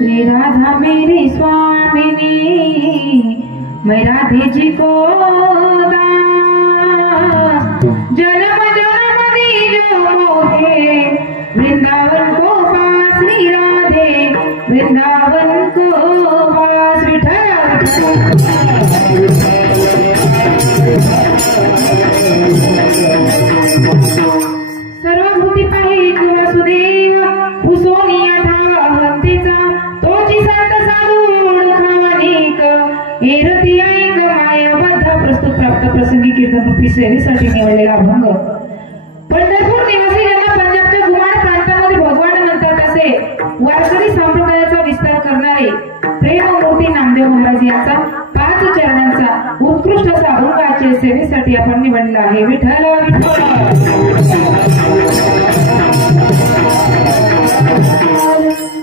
श्री राधा मेरी स्वामिनी, मैं राधे जी को दास, जन्म जन्म दीजो मोहे, वृंदावन को पास श्री राधे, वृंदावन को पास विठल। सर्वभूती पाहि वासुदेव पुसोनिया ठावा हत्तीचा तोची संत साधू ओळखावणिक एरती ऐक मायाबद्ध प्रस्तुत प्राप्त प्रसंगी कीर्तन सेवेसाठी निवडलेला अभंग. पंढरपूर निवासी यांना पंजाबच्या गुमान प्रांतामध्ये भगवान म्हणतात असे वारकरी संप्रदायाचा विस्तार करणारे प्रेममूर्ती नामदेव महाराज यांचा 5 चरणांचा उत्कृष्ट असा अभंगाच्या सेवेसाठी आपण निवडला आहे. विठ्ठल विठ्ठल.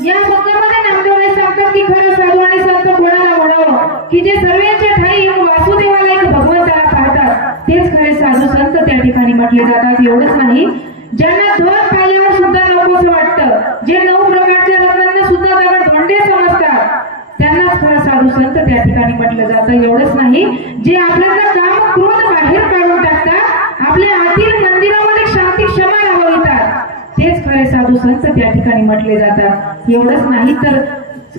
या अभंगामध्ये नामदेव सांगतात की खरं साधू आणि संत कोणाला म्हणावं की जे सर्वांच्या ठाई वासुदेवाला एक भगवंताला पाहतात तेच खरे साधू संत त्या ठिकाणी म्हटले जातात. एवढंच नाही, ज्यांना दोन पायावर सुद्धा नकोसं वाटतं, जे 9 प्रकारच्या रत्नांना सुद्धा दगड धोंडे समजतात त्यांनाच खरं साधू संत त्या ठिकाणी म्हटलं जातं. एवढंच नाही, जे आपल्याला काम क्रोध बाहेर काढून टाकतात, आपल्या आतील मंदिरामध्ये शांती क्षमा राबवितात तेच खरे साधू संत त्या ठिकाणी म्हटले जातात. एवढंच नाही तर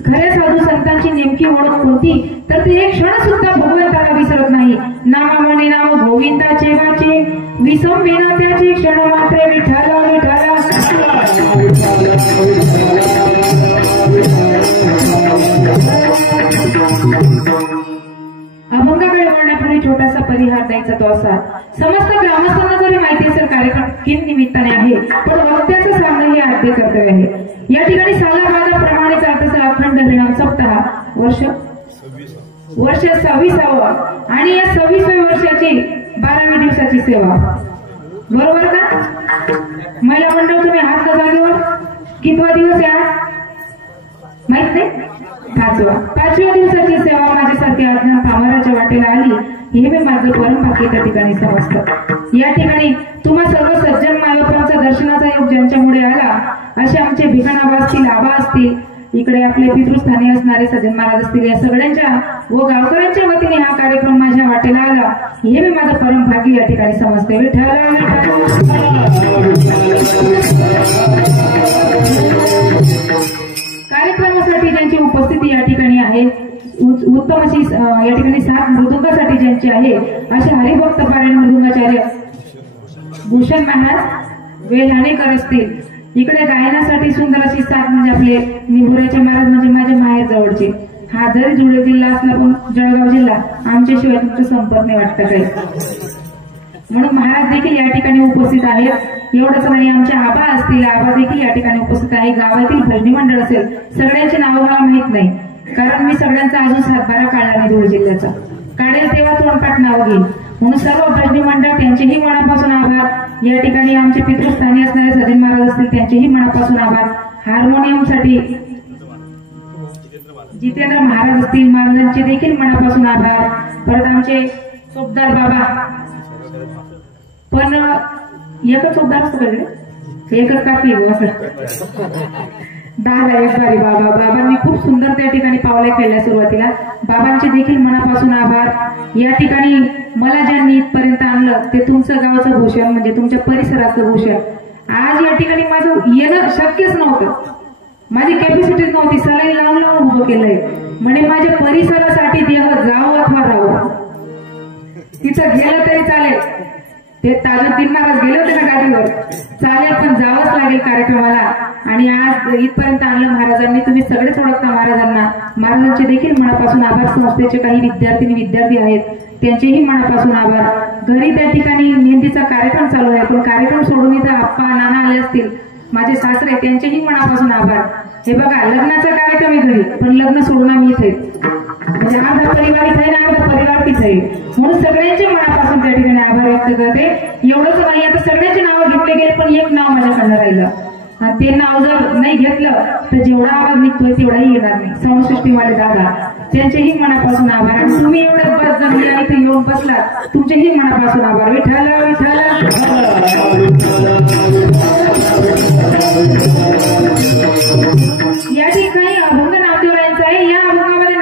खऱ्या साधू संतांची नेमकी ओळख कोणती तर ते एक क्षण सुद्धा भगवंताला विसरत नाही. नामावणे नाम गोविंदाचे वाचे विसंबेना त्याचे क्षण मात्र विठ्ठल विठ्ठल. अभंगाकडे वळण्यापूर्वी छोटासा परिहार द्यायचा तो असा. समस्त ग्रामस्थांना जरी माहिती असेल कार्यक्रम किन निमित्ताने आहे, पण वक्त्याचं सामने हे आद्य कर्तव्य आहे. या ठिकाणी सालाबादाप्रमाणे चालत असा अखंड हरिनाम सप्ताह वर्ष 26वा आणि या 26व्या वर्षाची 12वी दिवसाची सेवा. बरोबर का? महिला मंडळ तुम्ही हात का जागेवर कितवा दिवस आहे माहित नाही? 5व्या दिवसाची सेवा माझ्यासारखी अज्ञान कामाराच्या वाटेला आली हे मी माझं परम भाग्य त्या ठिकाणी समजतं. या ठिकाणी तुम्हा सर्व सज्जन मालकांचा दर्शनाचा योग ज्यांच्यामुळे आला असे आमचे भिकाणाबा असतील, आबा असतील, इकडे आपले पितृस्थानी असणारे सज्जन महाराज असतील, या सगळ्यांच्या व गावकऱ्यांच्या वतीने हा कार्यक्रम माझ्या वाटेला आला हे मी माझं परम भाग्य या ठिकाणी समजते. विठ्ठल. कार्यक्रमासाठी ज्यांची उपस्थिती या ठिकाणी आहे, उत्तम अशी या ठिकाणी साथ मृदुंगासाठी ज्यांची आहे असे हरिभक्त पारायण मृदुंगाचार्य भूषण महाराज वेल्हाणेकर असतील. इकडे गायनासाठी सुंदर अशी साथ म्हणजे आपले निंबुऱ्याचे महाराज म्हणजे माझ्या माहेर जवळचे. हा जरी जुळे जिल्हा असला पण जळगाव जिल्हा आमच्याशिवाय तुमचा संपर्क नाही वाटतं काही, म्हणून महाराज देखील या ठिकाणी उपस्थित आहेत. एवढंच नाही, आमचे आबा असतील, आबा देखील या ठिकाणी उपस्थित आहे. गावातील भजनी मंडळ असेल, सगळ्यांची नावं मला माहित नाही कारण मी सगळ्यांचा अजून सातबारा काढला नाही धुळे जिल्ह्याचा. काढेल तेव्हा तोंडपाठ नाव घेईल. म्हणून सर्व भजनी मंडळ त्यांचेही मनापासून आभार. या ठिकाणी आमचे पितृस्थानी असणारे सज्जन महाराज असतील त्यांचेही मनापासून आभार. हार्मोनियमसाठी जितेंद्र महाराज असतील, महाराजांचे देखील मनापासून आभार. परत आमचे चोपदार बाबा, पण एकच चोपदार असतो का? एकच कापी असं 10 एक बारी बाबा. बाबांनी खूप सुंदर त्या ठिकाणी पावले खेळल्या सुरुवातीला. बाबांचे देखील मनापासून आभार. या ठिकाणी मला ज्यांनी इथपर्यंत आणलं ते तुमचं गावचं भूषण म्हणजे तुमच्या परिसराचं भूषण. आज या ठिकाणी माझं येणं शक्यच नव्हतं, माझी कॅपॅसिटीच नव्हती. सलाईन लावून लावून उभं केलंय म्हणजे माझ्या परिसरासाठी देह जावं अथवा राहावं, तिथं गेलं तरी चालेल. ते ताजुद्दीन महाराज गेले होते ना गाडीवर, चालेल पण जावंच लागेल कार्यक्रमाला. आणि आज इथपर्यंत आणलं महाराजांनी. तुम्ही सगळेच ओळखता महाराजांना. महाराजांचे देखील मनापासून आभार. संस्थेचे काही विद्यार्थी आहेत त्यांचेही मनापासून आभार. घरी त्या ठिकाणी मेहंदीचा कार्यक्रम चालू आहे पण कार्यक्रम सोडून इथं आप्पा नाना आले असतील माझे सासरे, त्यांचेही मनापासून आभार. हे बघा, लग्नाचा कार्यक्रम आहे घरी पण लग्न सोडून आम्ही इथे म्हणजे अर्धा परिवार इथे ना अर्धा परिवार तिथे, म्हणून सगळ्यांचे मनापासून त्या ठिकाणी आभार व्यक्त करते. एवढंच नाही, आता सगळ्यांची नावं घेतले गेले पण एक नाव माझ्याकडनं राहिलं. ते नाव जर नाही घेतलं तर जेवढा आवाज निघतोय तेवढाही येणार नाही. साऊंडसिस्टीमवाले दादा त्यांचेही मनापासून आभार. आणि तुम्ही एवढं बस जमलेला इथे येऊन बसलात तुमचेही मनापासून आभार. विठ्ठल विठ्ठल. या ठिकाणी अभंग नामदेवरायांचा आहे. या अभंगामध्ये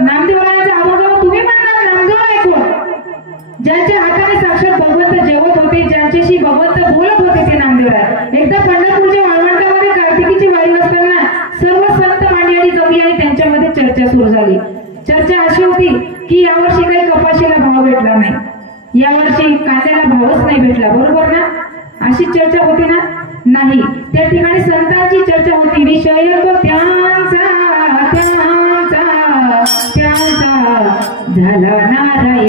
नामदेवरायांचा अभंग तुम्ही म्हणणार नामदेवराय कोण? ज्यांच्या हाताने साक्षात भगवंत जेवत होते, ज्यांच्याशी भगवंत बोलत होते ते नामदेवराय. एकदा पंढरपूरच्या वाळवंटामध्ये कार्तिकीची वारी असताना सर्व संत मांडळी जमली आणि त्यांच्यामध्ये चर्चा सुरू झाली. चर्चा अशी होती की यावर्षी काही कपाशीला भाव भेटला नाही, यावर्षी कांद्याला भावच नाही भेटला, बरोबर ना? अशी चर्चा होती ना? नाही, त्या ठिकाणी संतांची चर्चा होती. विषय तो त्यांचा झाला नारायण.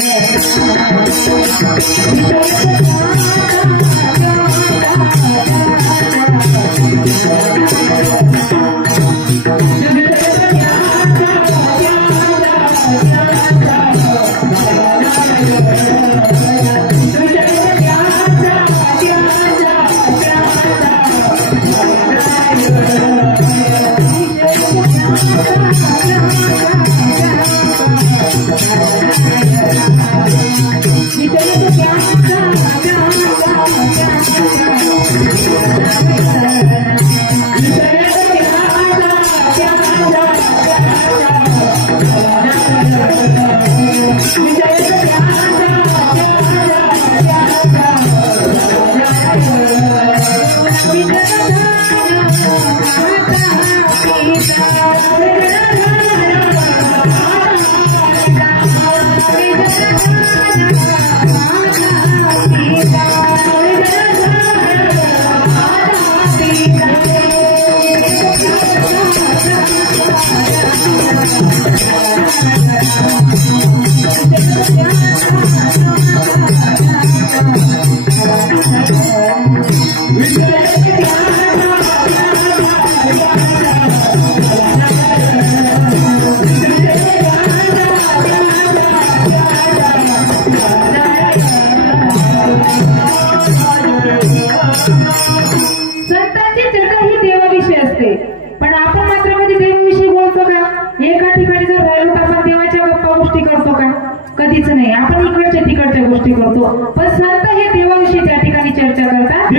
संतांची चर्चा ही देवाविषयी असते, पण आपण मात्र कधी देवाविषयी बोलतो का? एका ठिकाणी जर राहिलो तर आपण देवाच्या गप्पा गोष्टी करतो का? कधीच नाही. आपण इकडच्या तिकडच्या गोष्टी करतो, पण संत हे देवाविषयी त्या ठिकाणी चर्चा करतात.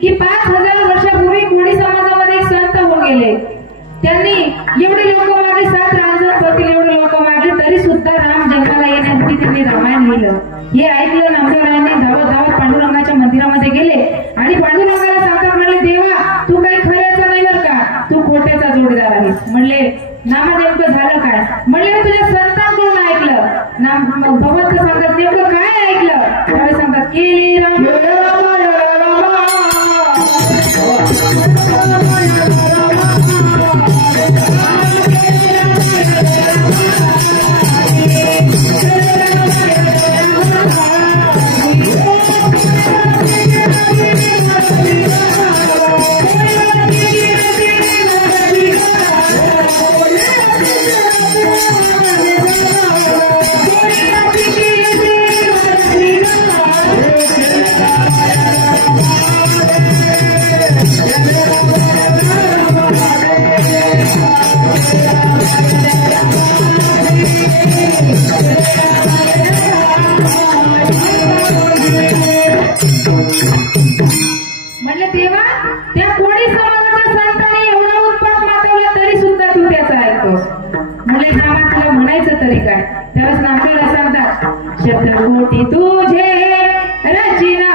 की 5000 वर्षापूर्वी कोणी समाजामध्ये एक संत होऊन गेले. त्यांनी एवढे लोक मागले, 7 रांजण पडतील एवढे लोक मागले, तरी सुद्धा राम जन्माला येण्यापूर्वी त्यांनी रामायण लिहिलं. हे ऐकलं नामदेवरायांनी धावत धावत पांडुरंगाच्या मंदिरामध्ये गेले आणि पांडुरंगाला सांगतात, म्हणले देवा तू काही खऱ्याचा नाही बरं का, तू खोट्याचा जोडीदार आहेस. म्हणले नामा नेमकं झालं काय? म्हणले तुझ्या संतांकडून ऐकलं. भगवंत सांगतात नेमकं काय ऐकलं? त्यावेळी सांगतात केली राम म्हणले देवा त्या कोणी समाजाच्या संतांनी एवढा उत्पात मागवला तरी सुद्धा तू त्याचा ऐकतोस. म्हणले नामा तुला म्हणायचं तरी काय? त्यावेळेस नामदेवला सांगतात शतकोटी तुझे रचिना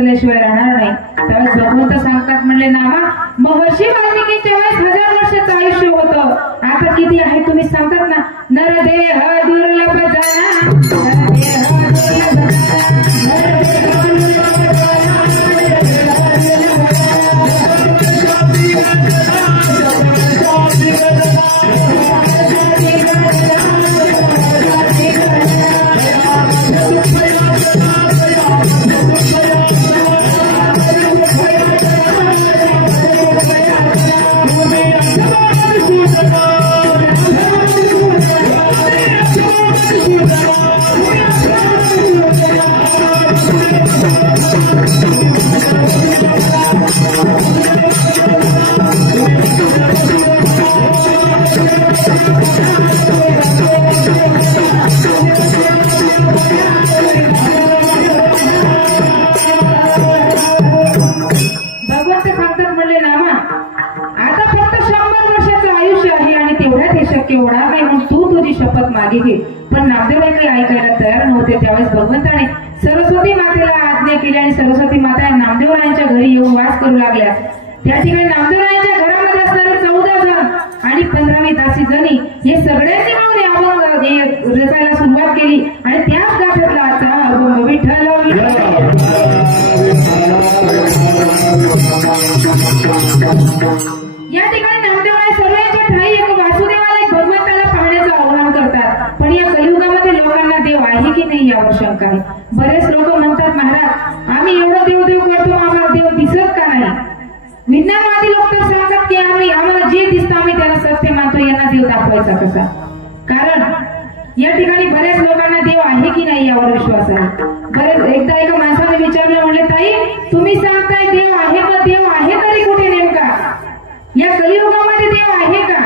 बसल्याशिवाय राहणार नाही. त्यावेळेस भगवंत सांगतात म्हणले नामा महर्षी वाल्मिकींच्या वेळेस 1000 वर्षाचं आयुष्य होतं. आता किती आहे तुम्ही सांगतात ना. नरदेह दुर्लभ जाना, नरदेह दुर्लभ होणार नाही म्हणून तू तुझी शपथ मागे घे. पण नामदेवराय काही ऐकायला तयार नव्हते. त्यावेळेस भगवंताने सरस्वती मातेला आज्ञा केली आणि सरस्वती माता नामदेवरायांच्या घरी येऊन वास करू लागल्या. त्या ठिकाणी नामदेवरायांच्या घरामध्ये असणारे 14 जण आणि 15वी दासी जणी हे सगळ्यांनी मिळून अभंग रचायला सुरुवात केली आणि त्याच गाठ्यातला आजचा अभंग विठ्ठल या ठिकाणी नामदेवराय सर्वांच्या ठाई एक वासुदेवाला एक भगवंताला पाहण्याचं आव्हान करतात. पण या कलियुगामध्ये लोकांना देव आहे की नाही यावर शंका आहे. बरेच लोक म्हणतात महाराज आम्ही एवढं देव करतो आम्हाला देव दिसत का नाही. विज्ञानवादी लोक तर सांगतात की आम्हाला जे दिसतं आम्ही त्याला सत्य मानतो. यांना देव दाखवायचा कसा. कारण या ठिकाणी बऱ्याच लोकांना देव आहे की नाही यावर विश्वास आहे. बरेच एकदा एका माणसाने विचारलं म्हणले ताई तुम्ही सांगताय देव आहे मग देव आहे तरी कुठे नेमका. या कलियुगामध्ये देव आहे का.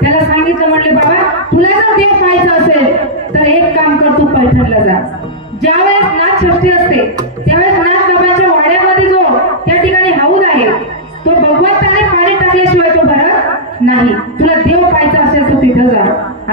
त्याला सांगितलं म्हणले बाबा तुला जर देव पाहायचं असेल तर एक काम कर तू पैठणला जा. ज्यावेळेस नाथ षष्ठी असते त्यावेळेस नाथ बाबांच्या वाड्यामध्ये जो त्या ठिकाणी हौद आहे तो भगवंताने पाणी टाकल्याशिवाय तो भरत नाही. तुला देव पाहायचा असेल तर तिथं जा.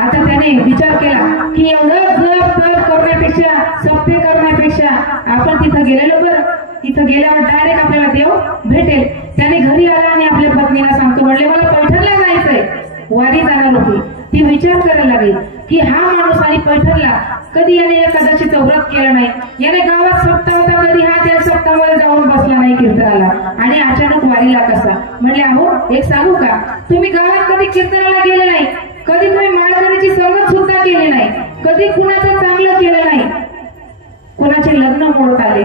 आता त्याने विचार केला की एवढं जप तप करण्यापेक्षा सप्ते करण्यापेक्षा आपण तिथं गेलेलो बरं. तिथं गेल्यावर डायरेक्ट आपल्याला देव भेटेल. त्याने घरी आला आणि आपल्या पत्नीला सांगतो म्हणले मला पैठणला जायचंय. वारी जाणार होती. ती विचार करायला लागली की हा माणूस आणि पैठणला कधी याने एकादशीचं व्रत केलं नाही. याने गावात सप्ताह होता कधी हा त्या सप्ताहामध्ये जाऊन बसला नाही कीर्तनाला आणि अचानक वारीला कसा. म्हणले अहो एक सांगू का तुम्ही गावात कधी कीर्तनाला गेले नाही. कधी तुम्ही माळकरीची संगत सुद्धा केली नाही. कधी कुणाचं चांगलं केलं नाही. कोणाचे लग्न मोडत आले,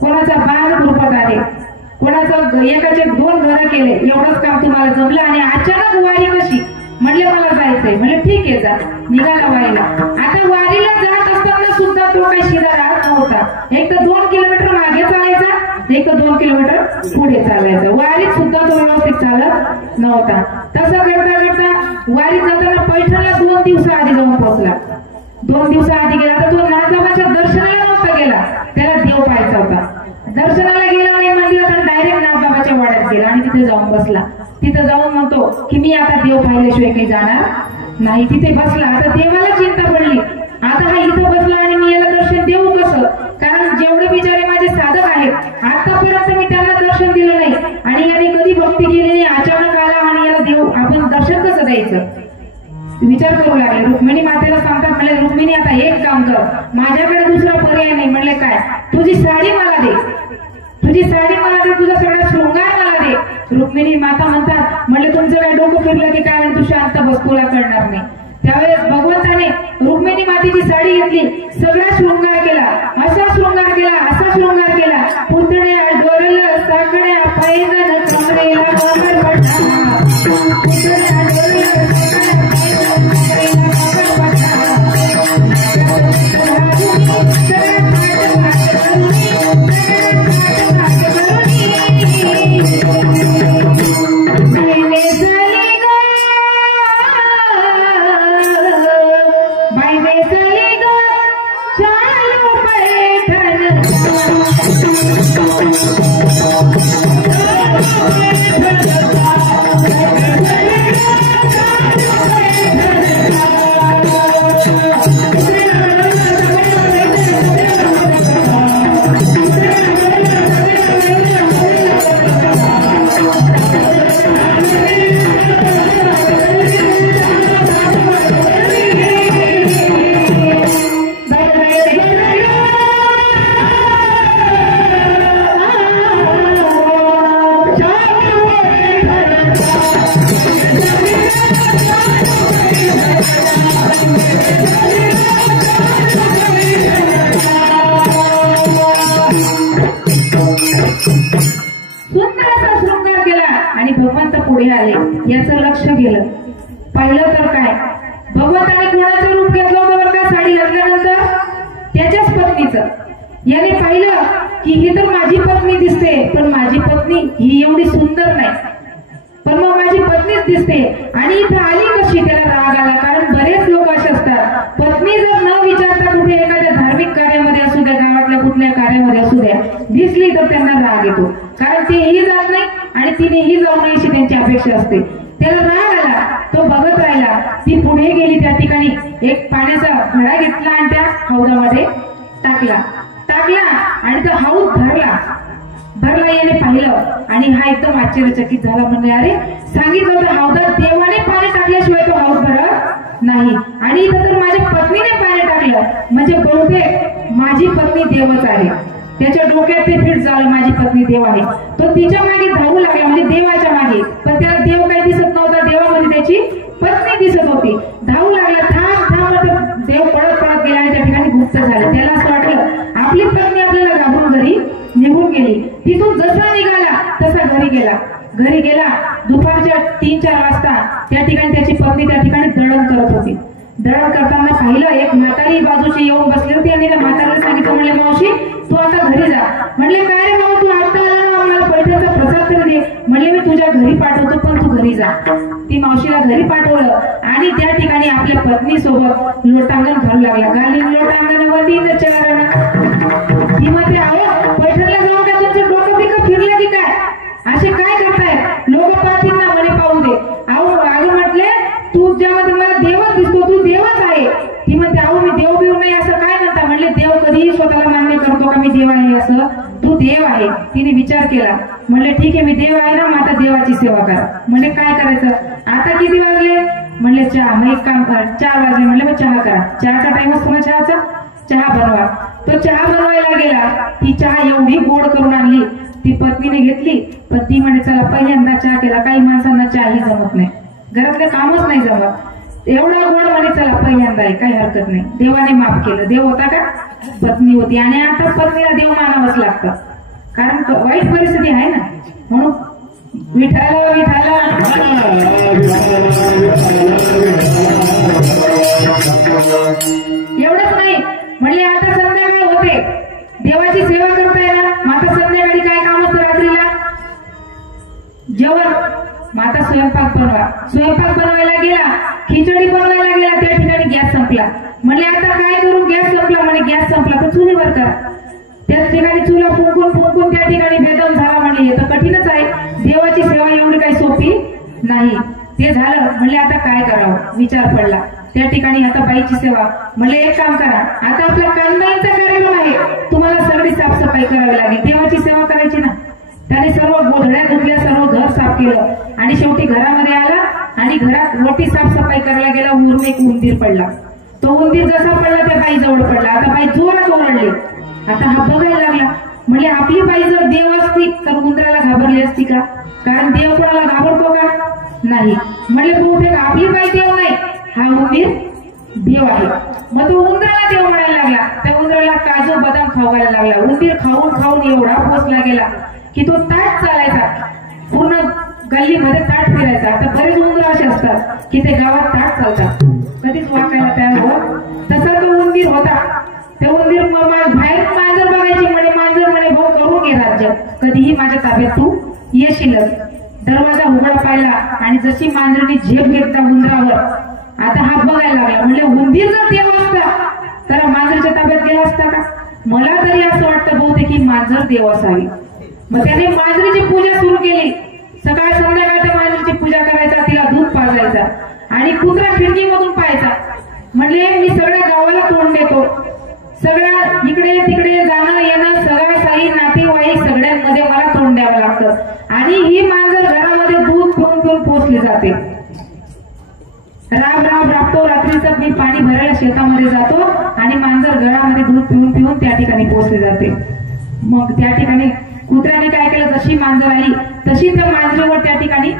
कोणाचा बाग रुपत आले, कोणाचं एकाचे 2 घरं केले. एवढंच काम तुम्हाला जमलं आणि अचानक वारी कशी. म्हणले मला जायचंय. म्हणले ठीक आहे जा. निघाला वारीला. आता वारीला जात असताना सुद्धा तो काही शिरा राहत नव्हता. एक तर 2 किलोमीटर मागे चालायचा, एक तर 2 किलोमीटर पुढे चालायचं. वारीत सुद्धा तो व्यवस्थित चालत नव्हता. तसं करता करता वारीत जाताना पैठणला 2 दिवसाआधी जाऊन पोहोचला. 2 दिवसाआधी गेला तर तो नाथबाबाच्या दर्शनाला नव्हता गेला. त्याला देव पाहायचा होता. दर्शनाला गेला नाही मंदिरात तर डायरेक्ट नाथबाबाच्या वाड्यात गेला आणि तिथे जाऊन बसला. तिथे जाऊन म्हणतो की मी आता देव पाहिल्याशिवाय काही जाणार नाही. तिथे बसला. आता देवाला चिंता पडली. आता हा इथं बसला आणि मी याला दर्शन देऊ कसं. कारण जेवढे बिचारे माझे साधक आहेत आतापर्यंत मी त्यांना दर्शन दिलं नाही आणि याने कधी भक्ती केली नाही. अचानक आला आणि याला देव आपण दर्शन कसं द्यायचं. विचार करू लागले. रुक्मिणी मातेला सांगतात म्हणले रुक्मिणी आता एक काम कर माझ्याकडे दुसरा पर्याय नाही. म्हणले काय. तुझी साडी मला दे. तुझी साडी मला दे. तुझा सगळा शृंगार मला दे. रुक्मिणी माता म्हणतात म्हणले तुमचं काय डोकं फिरलं की काय तू शांत बस तुला कळणार नाही. त्यावेळेस भगवंताने रुक्मिणी मातेची साडी घेतली. सगळा शृंगार केला. असा शृंगार केला असा शृंगार केला. पुतण्या डोरलं साकड्या पैजण कमरेला कमर पडला. पुतण्या डोरलं पुढे आले, याचं लक्ष गेलं. पाहिलं तर काय, भगवंताने कोणाचं रूप घेतलं होतं बरं का साडी घातल्यानंतर? त्याच्याच पत्नीचं. याने पाहिलं की ही तर माझी पत्नी दिसते, पण माझी पत्नी ही एवढी सुंदर नाही, पण मग माझी पत्नीच दिसते. आणि इथं आली कशी? त्याला राग आला. कारण बरेच लोक असे असतात, पत्नी जर न विचारता कुठे एखाद्या धार्मिक कार्यामध्ये असू द्या, गावातल्या कुठल्या कार्यामध्ये असू द्या, दिसली तर त्यांना राग येतो. कारण तेही जात नाही आणि तिनेही जाऊ नये अशी त्यांची अपेक्षा असते. त्याला राग आला, तो बघत राहिला. ती पुढे गेली, त्या ठिकाणी एक पाण्याचा घडा घेतला आणि त्या हौदामध्ये टाकला आणि तो हौद भरला. याने पाहिलं आणि हा एकदम आश्चर्यचकित झाला. म्हणजे अरे, सांगितलं होतं हौदात देवाने पाणी टाकल्याशिवाय तो हौद भरत नाही, आणि इथं तर माझ्या पत्नीने पाणी टाकलं, म्हणजे बहुतेक माझी पत्नी देवच आहे. त्याच्या डोक्यात ते फिट झालं, माझी पत्नी देव आहे. तो तिच्या मागे धावू लागला, म्हणजे देवाच्या मागे. पण त्याला देव काही दिसत नव्हता, देवामध्ये त्याची पत्नी दिसत होती. धावू लागला, थांब. देव पळत गेला आणि त्या ठिकाणी गुप्त झालं. त्याला असं वाटलं आपली पत्नी आपल्याला घाबरून घरी निघून गेली. तिथून जसा निघाला तसा घरी गेला. दुपारच्या 3-4 वाजता त्या ठिकाणी त्याची पत्नी त्या ठिकाणी दळण करत होती. दळण करताना पाहिलं, एक म्हातारी बाजूची येऊन बसली होती आणि त्या म्हातारीला सांगितलं, म्हणले मावशी तू आता घरी जा. म्हणले काय रे भाऊ, तू आता आला ना, मला पैठणचा प्रसाद तरी दे. म्हणले मी तुझ्या घरी पाठवतो, पण तू घरी जा. ती मावशीला घरी पाठवलं आणि त्या ठिकाणी आपल्या पत्नी सोबत लोटांगण घालू लागला. गाली लोटांगणावरती चरण. ती म्हणते, अहो पैठणला जाऊन काय तुमचं डोकं बिकं फिरलं की काय? असे काय करताय? लोक पाहतील ना, म्हणे पाहू दे. अहो आई म्हटले, तू ज्यामध्ये मला देवच दिसतो, तू देवच आहे. ती म्हणते, अहो मी देव बिव नाही असं काय म्हणता? म्हणले देव कधीही स्वतःला मान्य करतो का मी देव आहे असं? तू देव आहे. तिने विचार केला. म्हणले ठीक आहे, मी देव आहे ना, मग आता देवाची सेवा करा. म्हणजे काय करायचं? आता किती वाजले? म्हणले चहा. मग एक काम करा, 4 वाजले. म्हणले मग चहा करा. चहाचा टाइम असतो ना चहाचा, चहा बनवा. तो चहा बनवायला गेला. ती चहा एवढी गोड करून आणली, ती पत्नीने घेतली. पण ती म्हणे चला पहिल्यांदा चहा केला, काही माणसांना चहाही जमत नाही, घरातलं कामच नाही जमत, एवढा गोड म्हणे चला पहिल्यांदा आहे, काही हरकत नाही. देवाने माफ केलं. देव होता का? पत्नी होती. आणि आता पत्नीला देव मानावंच लागतं, कारण वाईट परिस्थिती आहे ना. म्हणून विठाला एवढंच नाही, म्हणले आता संध्याकाळ होते, देवाची सेवा करताय ना, माता संध्याकाळी काय काम असतं रात्रीला? जेवण. माता स्वयंपाक बनवायला गेला, खिचडी बनवायला गेला. त्या ठिकाणी गॅस संपला. म्हणले आता काय करू? गॅस संपला. म्हणे गॅस संपला तर चुलीवर करा. त्या ठिकाणी चुला फुंकून त्या ठिकाणी बेदम झाला. म्हणले हे तर कठीणच आहे, देवाची सेवा एवढी काही सोपी नाही. ते झालं. म्हणले आता काय करावं? विचार पडला. त्या ठिकाणी आता बाईची सेवा. म्हणले एक काम करा, आता आपला कांदाईचा कार्यक्रम आहे, तुम्हाला सगळी साफसफाई करावी लागेल, देवाची सेवा करायची ना. त्याने सर्व गोधड्या धुतल्या, सर्व घर साफ केलं आणि शेवटी घरामध्ये आला आणि घरात मोठी साफसफाई करायला गेला. उरून एक उंदीर पडला. तो उंदीर जसा पडला त्या बाई जवळ पडला. आता बाई जोरात ओरडली. आता हा बघायला लागला. म्हणजे आपली बाई जर देव असती तर उंदराला घाबरली असती का? कारण देव कोणाला घाबरतो का? नाही. म्हणजे बहुतेक आपली बाई देव नाही, हा उंदीर देव आहे. मग तो उंदराला देव म्हणायला लागला. त्या उंदराला काजू बदाम खावायला लागला. उंदीर खाऊन एवढा पोचला गेला की तो ताट चालायचा, पूर्ण गल्लीमध्ये ताट फिरायचा. आता बरेच उंदर असे असतात की ते गावात ताट चालतात, कधीच वाकायला तयार होत. तसा तो उंदीर होता. ते उंदीर बाहेर मांजर बघायची. मांजर म्हणे भाऊ करून घे राज्य, कधीही माझ्या ताब्यात तू येशीलच. दरवाजा उघडा पाहिला आणि जशी मांजरीने झेप घेतला उंदरावर, आता हा बघायला लागला. म्हणजे उंदीर जर देव असता तर मांजरच्या ताब्यात गेला असता का? मला तरी असं वाटतं बहुतेक की मांजर देव असावी. मग त्याने मांजरीची पूजा सुरू केली. सकाळ संध्याकाळ त्या मांजरीची पूजा करायचा, तिला दूध पाजायचा आणि कुत्रा खिडकीमधून पाहायचा. म्हणले मी सगळ्या गावाला तोंड देतो, सगळ्या इकडे तिकडे जाणं येणं, सगळ्या साई नातेवाईक सगळ्यांमध्ये मला तोंड द्यावं लागतं. आणि ही मांजर घरामध्ये दूध पिऊन पोचली जाते. राबतो. रात्रीचं मी पाणी भरायला शेतामध्ये जातो आणि मांजर घरामध्ये दूध पिऊन त्या ठिकाणी पोचली जाते. मग त्या ठिकाणी कुत्र्याने काय केलं, जशी मांजर आली तशी त्या मांजरीवर त्या ठिकाणी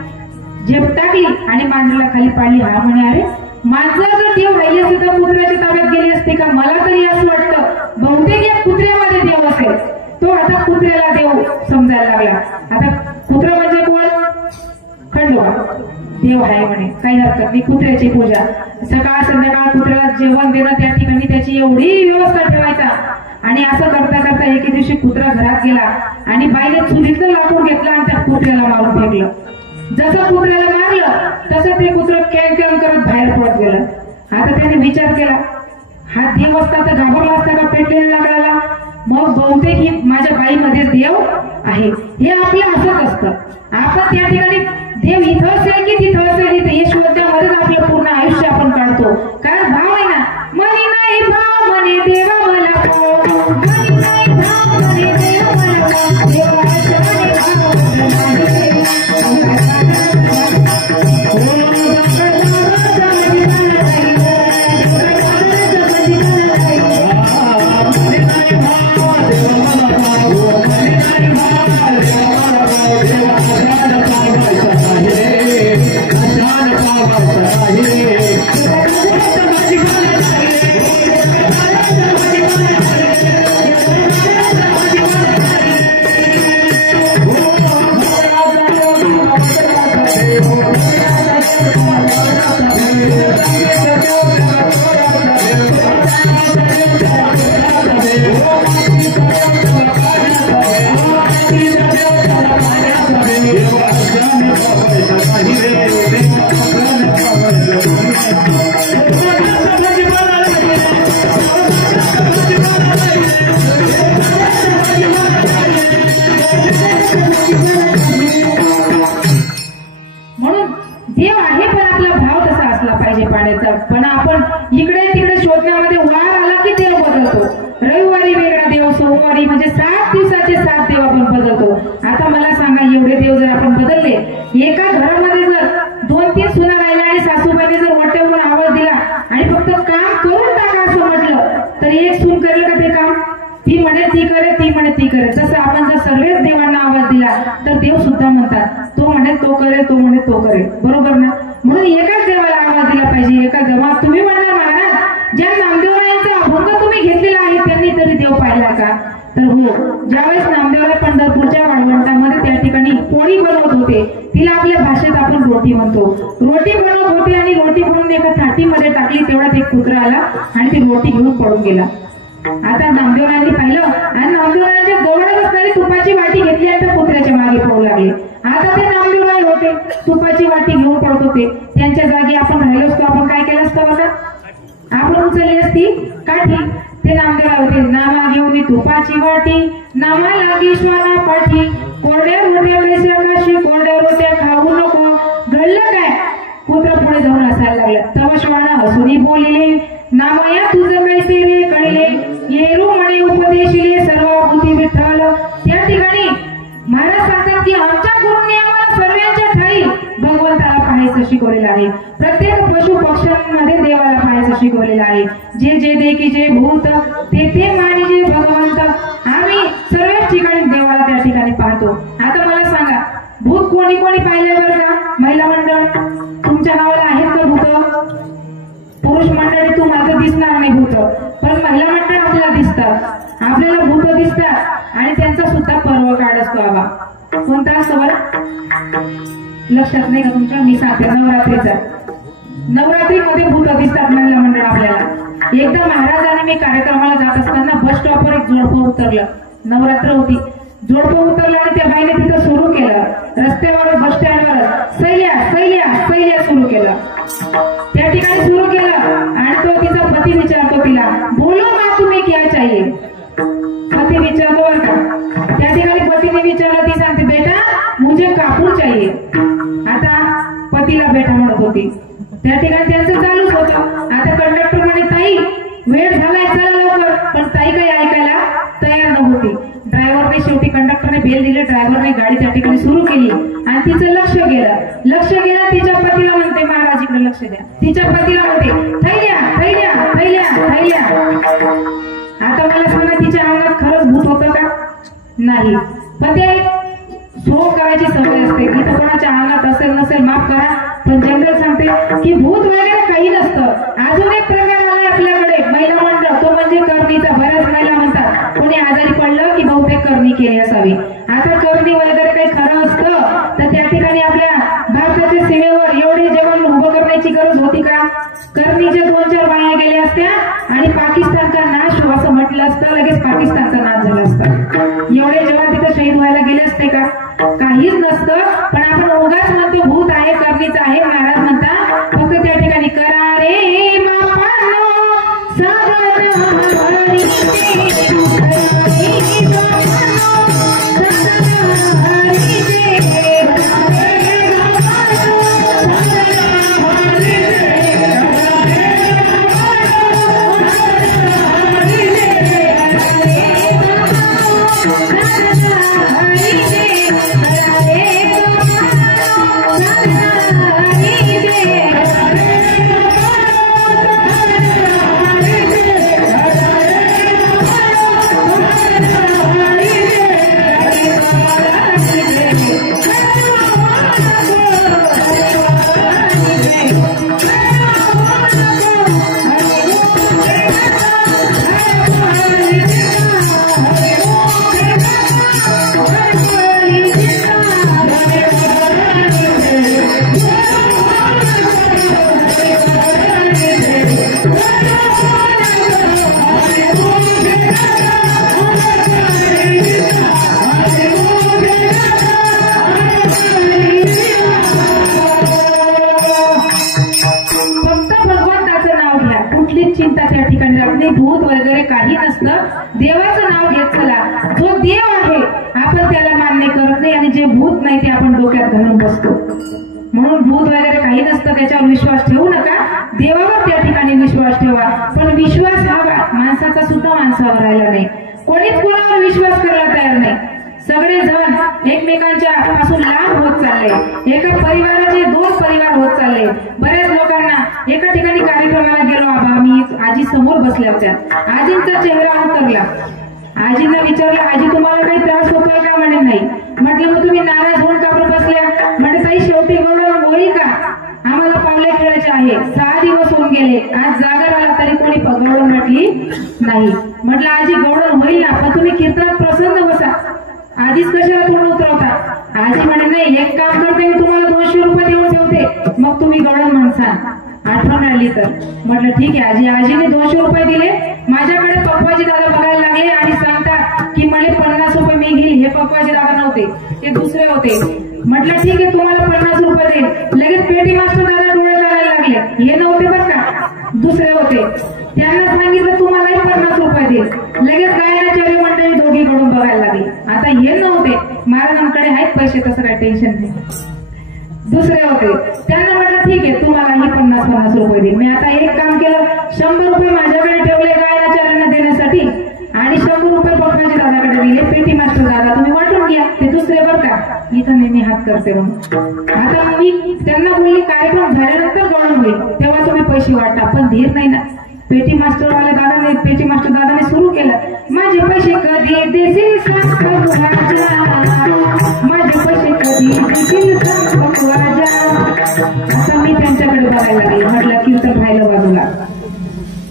झेप टाकली आणि मांजरीला खाली पाडली. हा म्हणे अरे मांजर जर देव राहिली असती तर कुत्र्याच्या ताब्यात गेली असते का? मला तरी असं वाटतं बहुतेक या कुत्र्यामध्ये देव असेल. तो आता कुत्र्याला देव समजायला लागला. आता कुत्रा म्हणजे कोण? खंडोबा. म्हणे, काही हरकत नाही, कुत्र्याची पूजा सकाळ संध्याकाळ कुत्र्याला जेवण देणं, त्या ठिकाणी त्याची एवढी व्यवस्था ठेवायचा. आणि असं करता करता एके दिवशी कुत्रा घरात गेला आणि बाईने चुलीतलं लाकूड घेतलं आणि त्या कुत्र्याला मारून फेकलं. जसं कुत्र्याला मारलं तसं ते कुत्रं कॅन कॅन करत बाहेर पडत गेलं. आता त्याने विचार केला, हा देव असता तर घाबरला असता का पेटलेल्या लाकडाला? मग बहुतेक ही माझ्या बाईमध्ये देव आहे, हे आपलं असंच असतं. आपण त्या ठिकाणी देव इथं असेल की तिथं असेल, इथं हे शोधण्यामध्येच आपलं पूर्ण आयुष्य आपण काढतो. कारण भाव आहे ना, मनी नाही भाव म्हणे देवा मला पाव, मनी नाही भाव म्हणे देवा मला पाव, देवाचे म्हणे भाव पण आपण इकडे तिकडे शोधण्यामध्ये वार आला की देव बदलतो. रविवारी वेगळा देव, सोमवारी म्हणजे 7 दिवसाचे 7 देव आपण बदलतो. आता मला सांगा, एवढे देव जर आपण बदलले, एका घरामध्ये जर 2-3 सुना राहिल्या आणि सासूबाईने जर मोठ्यावरून आवाज दिला आणि फक्त काम करून टाका असं म्हटलं, तर एक सून करेल का ते काम? ती म्हणे ती करे, ती म्हणे ती करे. तसं आपण जर सर्वच देवांना आवाज दिला तर देव सुद्धा म्हणतात, तो म्हणे तो करे, तो म्हणे तो करे, बरोबर ना? म्हणून एकाच देवाला आवाज दिला पाहिजे. एका देवाला तुम्ही म्हणणार महाराज, ज्या नामदेवरायांचा अभंग तुम्ही घेतलेला आहे त्यांनी तरी देव पाहिला का? तर हो, ज्यावेळेस नामदेवराय पंढरपूरच्या वाळवंटामध्ये त्या ठिकाणी पोळी बनवत होते, तिला आपल्या भाषेत आपण रोटी म्हणतो, रोटी बनवत होते आणि रोटी बनवून एका थाटीमध्ये टाकली, तेवढ्यात एक कुत्रा आला आणि ती रोटी घेऊन पळून गेला. आता नामदेवरायांनी पाहिलं आणि नामदेवरायांच्या जवळच असणारी तुपाची वाटी घेतली आणि त्या कुत्र्याच्या मागे पळू लागले. आता ते नामदेवराय होते, तुपाची वाटी घेऊन पळत होते. त्यांच्या जागी आपण राहिलो असतो, आपण काय केलं असतं बघा? आपण उचलली असती काठी. ते नामदेवराय होते, नामा घेऊन तुपाची वाटी, नामा लागी श्वाना पाठी, कोरड्या रोट्या वेसल्या काशी, कोरड्या रोट्या खाऊ नको. घडलं काय? कुत्रा पुढे जाऊन हसायला लागला. तव श्वाना हसूनी बोलिले, नामया तुझं कैसे रे कळले, येरू म्हणे उपदेशिले सर्वभूती विठ्ठल. त्या ठिकाणी महाराज सांगतात की आमच्या गुरुने आम्हाला सर्वांच्या ठाई भगवंताला पाहायचं शिकवलेलं आहे. प्रत्येक पशु पक्ष्यांमध्ये देवाला पाहायचं शिकवलेलं आहे. जे जे देखी जे भूत ते ते मानी जे भगवंत. आम्ही सर्वच ठिकाणी देवाला त्या ठिकाणी पाहतो. आता मला सांगा, भूत कोणी कोणी पाहिले बरं का? महिला मंडळ, तुमच्या गावाला आहेत का भूत? पुरुष मंडळी तुम्हाला दिसणार नाही भूत, पण महिला मंडळ आपल्याला दिसतात. आपल्याला भूत दिसतात आणि त्यांचा सुद्धा पर्व काळ असतो. बाबा कोणता असतो बरं? लक्षात नाही का तुमच्या? मी सांगते, नवरात्रीचा. नवरात्रीमध्ये भूत दिसतात महिला मंडळ आपल्याला. एकदा महाराजांनी मी कार्यक्रमाला जात असताना बस स्टॉपवर एक जोडपं उतरलं. नवरात्र होती, जोडपं उतरलं आणि त्या बाईने तिथं सुरू केलं, रस्त्यावर बस स्टँडवर सैल्या सैल्या सैल्या सुरू केलं. त्या ठिकाणी सुरू केलं आणि तो तिचा पती विचारतो तिला, बोलो ना तुम्ही क्या चाहिए? पती विचारतो बरं का. त्या ठिकाणी पतीने विचारलं, ती सांगते, बेटा मुझे कापूर चाहिए. आता पतीला बेटा म्हणत होती. त्या ठिकाणी त्यांचं चालूच होतं. आता कंडक्टर म्हणे, ताई वेळ झालाय, चला लवकर. पण ताई काही ऐकायला तयार नव्हती. ड्रायव्हरने शेवटी कंडक्टरने बेल दिले, ड्रायव्हरने गाडी त्या ठिकाणी सुरू केली आणि तिचं लक्ष गेलं. तिच्या पतीला म्हणते, महाराज इकडे लक्ष द्या. तिच्या पतीला म्हणते, थैल्या थैल्या थैल्या थैल्या. आता मला सांगा, तिच्या अंगात खरंच भूत होतं का? नाही. पण ते सो करायची सवय असते. इथं कोणाच्या अंगात असेल नसेल माफ करा, पण जनरल सांगते की भूत वगैरे काही नसतं. अजून एक प्रकार आलाय आपल्याकडे महिला मंडळ, तो म्हणजे करणीचा. बऱ्याच महिला म्हणतात कोणी आजारी पडलं की बहुतेक करणी केली असावी. आता करणी वगैरे काही खरं असतं तर त्या ठिकाणी आपल्या भारताच्या सीमेवर एवढे जेवण असत्या आणि पाकिस्तानचा नाश हो असं म्हटलं असतं, लगेच पाकिस्तानचा नाश झाला असता. एवढे जवान तिथे शहीद व्हायला गेले असते का? काहीच नसतं. पण आपण उगाच म्हणतो भूत आहे, करणीच आहे. महाराज म्हणता फक्त त्या ठिकाणी करा रे बापांनो सगळं हरी चिंता त्या ठिकाणी आपले भूत वगैरे काही नसतं. देवाचं नाव घेत चला. जो देव आहे आपण त्याला मान्य करत नाही आणि जे भूत नाही ते आपण डोक्यात घालून बसतो. म्हणून भूत वगैरे काही नसतं, त्याच्यावर विश्वास ठेवू नका. देवावर त्या ठिकाणी विश्वास ठेवा. पण विश्वास हा माणसाचा सुद्धा माणसावर राहिला नाही. कोणीच कोणावर विश्वास करायला तयार नाही. सगळे जण एकमेकांच्या पासून लांब होत चालले. एका परिवाराचे 2 परिवार होत चालले. बऱ्याच लोकांना एका ठिकाणी कार्यक्रमाला गेलो बाबा, मी आजी समोर बसल्या होत्या. आजींचा चेहरा उतरला. आजींना विचारलं, आजी तुम्हाला काही त्रास होतोय का? म्हणे नाही. म्हटलं मग तुम्ही नाराज होऊन का बरं बसल्या? म्हणजे ताई शेवटी गौडव होईल का? आम्हाला पावले खेळायचे आहे. 6 दिवस होऊन गेले, आज जागर आला तरी कोणी गौडव म्हटली नाही. म्हटलं आजी गौडव होईल ना, पण तुम्ही कीर्तनात प्रसन्न बसा. आधीच कशाला तोंड उतरवता? आजी म्हणे नाही, एक काम करते मी तुम्हाला 200 रुपये देऊन ठेवते, मग तुम्ही गौडव म्हणसान. आठवण आली तर म्हटलं ठीक आहे आजी. आजीने 200 रुपये दिले. माझ्याकडे पप्पाजी दादा बघायला लागले आणि सांगतात की मला 50 रुपये मी घेईल. हे पप्पाजी दादा नव्हते, ते दुसरे होते. म्हटलं ठीक आहे तुम्हाला 50 रुपये देईल. लगेच पेटी मास्टर दादा डोळे काढायला लागले. हे नव्हते बरं का, दुसरे होते. त्यांना सांगितलं तुम्हालाही 50 रुपये देईल. लगेच गायनाचार्य मंडळी दोघीकडून बघायला लागली. आता हे नव्हते, महाराजांकडे आहेत पैसे, तसं काही टेन्शन नाही. दुसरे होते. त्यांना म्हटलं ठीक आहे तुम्हालाही 50 रुपये देईल. मी आता एक काम केलं, 100 रुपये माझ्याकडे ठेवले गायनाचार्यांना देण्यासाठी आणि 100 रुपये पप्पाजी दादाकडे दिले. पेटी मास्टर दादा तुम्ही वाटून घ्या. ते दुसरे बरं का, इथं नेहमी हात करते म्हणून. आता मी त्यांना बोलली कार्यक्रम झाल्यानंतर गौडव होईल तेव्हा तुम्ही पैसे वाटा. पण धीर नाही ना. पेटी मास्टरवाल्या दादाने, पेटी मास्टर दादाने सुरू केलं, माझे पैसे कधी देशील सांग माझे पैसे कधी देशील सांग राजा. आता मी त्यांच्याकडे बघायला लागले. म्हटलं कीर्तन राहिलं बाजूला.